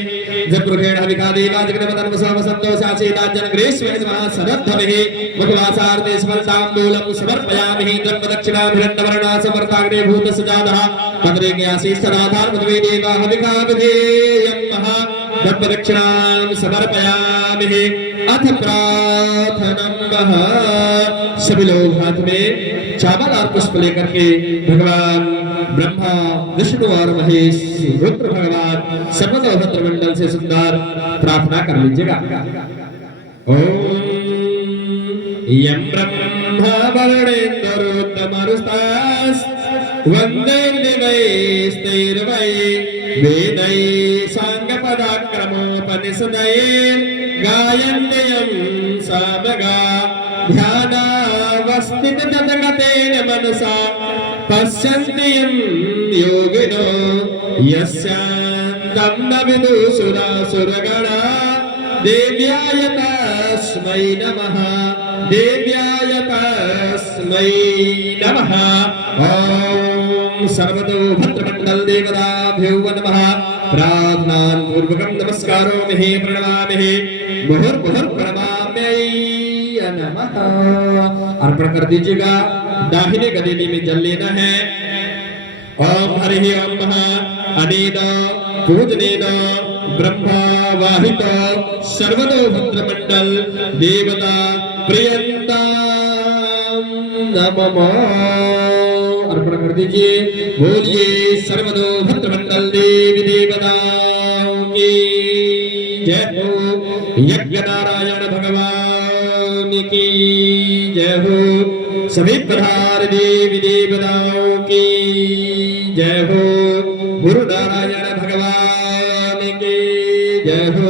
जगृहेण हविकादेवाजगणपतन्वसावसन्तोषासीदाज्जनग्रेष्वेणः सदद्धमिः मुखवासार्थे समलताम्बूलं समर्पयामि द्रव्यदक्षिणां हिरण्यवर्णा समर्ताग्ने भूतसजातः पद्रेज्ञासी सदाधार मध्वे देवा हविकाविधेयं महा द्रव्यदक्षिणां समर्पयामि अथ प्रार्थनं महा सभी लोग हाथ में चावल और पुष्प लेकर के भगवान ब्रह्मा विष्णु और महेश रुद्र भगवान सर्वभद्र मंडल से सुंदर प्रार्थना कर लीजिएगा। ओम यं ब्रह्मा वरुणेन्द्रोत्तमरुस्तास् वन्दे दिवैस्तैर्वै वेदै साङ्गपदाक्रमोपनिषदै गायन्त्यं सामगा ध्यानावस्थिततद्गतेन मनसा पश्यन्ति यं योगिनो यस्यान्तं न विदुषुरासुरगणा देव्याय तस्मै नमः देव्याय तस्मै नमः। ॐ सर्वतो भद्रमण्डल देवताभ्यो नमः प्रार्थनां पूर्वकं नमस्कारोमि प्रणमामि मुहुर्मुहुर्प्रणमाम्यै नमः। अर्पण कर दीजिएगा। दाहिने गदेली में जल लेना है। ओम हरि ओम महा अनेन पूजनेन ब्रह्मा वाहित सर्वतो भद्रमण्डल देवता प्रियंतां नमः। अर्पण कर दीजिए। बोलिए सर्वतो भद्रमण्डल देवी देवताओं की जय हो। यज्ञ नारायण भगवान की जय हो। सभी प्रधान देवी देवताओं की जय हो। गुरु नारायण भगवान की जय हो।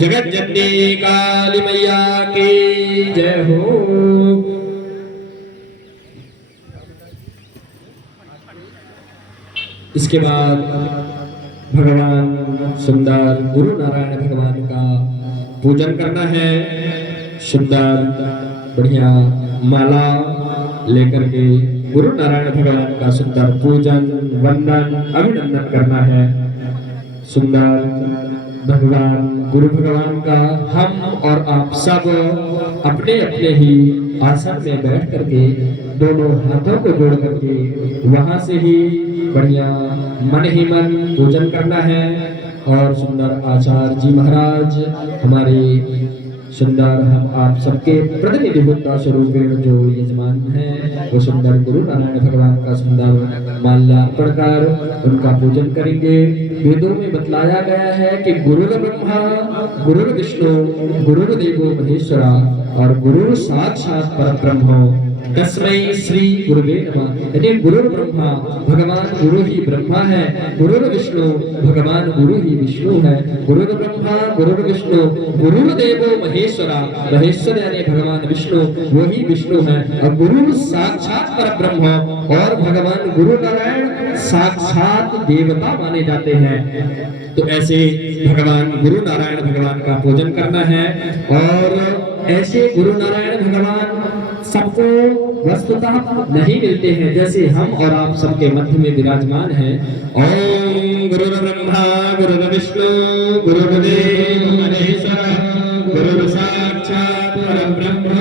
जगत जननी काली मैया की जय हो। इसके बाद भगवान सुंदर गुरु नारायण भगवान का पूजन करना है। सुंदर बढ़िया माला लेकर के गुरु नारायण भगवान का सुंदर पूजन वंदन अभिनंदन करना है। सुंदर भगवान गुरु भगवान का हम और आप सब अपने अपने ही आसन में बैठ करके दोनों हाथों को जोड़ करके वहां से ही बढ़िया मन ही मन पूजन करना है। और सुंदर आचार्य जी महाराज हमारे सुंदर हम आप सबके प्रतिनिधि भूता स्वरूपेण जो यजमान हैं वो सुंदर गुरु नारायण भगवान का सुंदर माल्यार्पण कर उनका पूजन करेंगे। वेदों में बतलाया गया है कि गुरुर् ब्रह्मा गुरुर् विष्णु गुरुर्देवो महेश्वरा और गुरु साक्षात परब्रह्म तस्मै श्री गुरुवे नमः। यदि गुरुर् ब्रह्मा भगवान गुरु ही ब्रह्मा है, गुरुर् विष्णु भगवान गुरु ही विष्णु है, गुरुर् ब्रह्मा गुरुर् विष्णु गुरुर्देवो महेश्वरा महेश्वर यानी भगवान विष्णु वो ही विष्णु है और गुरु साक्षात परब्रह्म और भगवान गुरु नारायण साक्षात देवता माने जाते हैं। तो ऐसे भगवान गुरु नारायण भगवान का पूजन करना है और ऐसे गुरु नारायण भगवान सबको वस्तुतः नहीं मिलते हैं, जैसे हम और आप सबके मध्य में विराजमान हैं। ओम गुरुर् ब्रह्मा गुरुर् विष्णु गुरुर्देव महेश्वरः गुरुर् साक्षात् परब्रह्म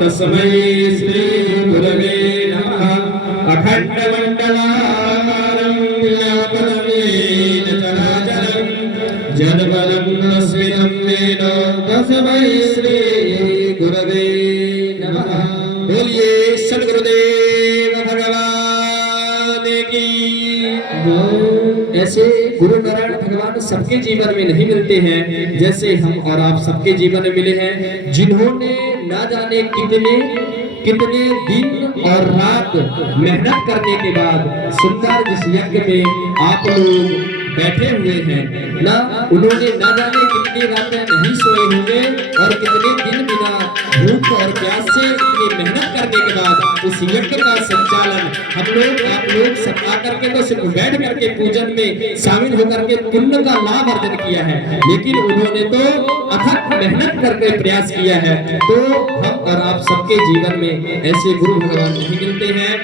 तस्मै श्री गुरवे नमः। अखंड मंडलाकारं व्यापकं येन चराचरं जडपदं स्मितं येन तस्मै श्री गुरवे नमः। बोलिए सद्गुरुदेव भगवान की। ऐसे गुरु नारायण भगवान सबके जीवन में नहीं मिलते हैं, जैसे हम और आप सबके जीवन में मिले हैं, जिन्होंने ना जाने कितने कितने दिन और रात मेहनत करने के बाद सुंदर जिस यज्ञ में आप लोग बैठे हुए हैं ना, उन्होंने ना जाने कितनी रातें नहीं सोए होंगे और कितने दिन बिना भूख और प्यास से इतनी मेहनत करने के बाद उस यज्ञ का संचालन हम लोग आप लोग सब आकर के तो सिर्फ बैठ करके पूजन में शामिल होकर के पुण्य का लाभ अर्जन किया है, लेकिन उन्होंने तो अथक मेहनत करके प्रयास किया है। तो हम और आप सबके जीवन में ऐसे गुरु भगवान नहीं मिलते हैं।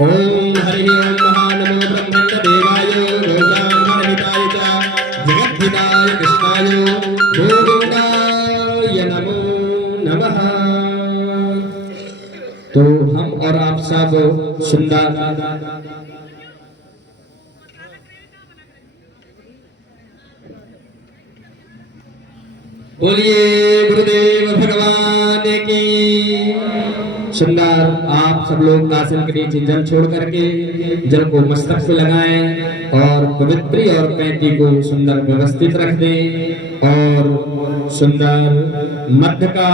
ओम हरि ओम महानमो ब्रह्मण्ड देवाय गोब्राह्मणहिताय च जगद्धिताय कृष्णाय गोविंदाय नमो नमः। तो हम और आप सब सुंदर बोलिए गुरुदेव भगवान की। सुंदर आप सब लोग आसन के नीचे जल छोड़ करके जल को मस्तक पे लगाएं और पवित्री और पैंती को सुंदर व्यवस्थित रख दें और सुंदर मध्य का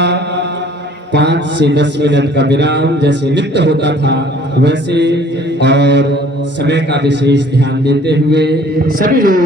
5 से 10 मिनट का विराम जैसे नित्य होता था वैसे और समय का विशेष ध्यान देते हुए सभी लोग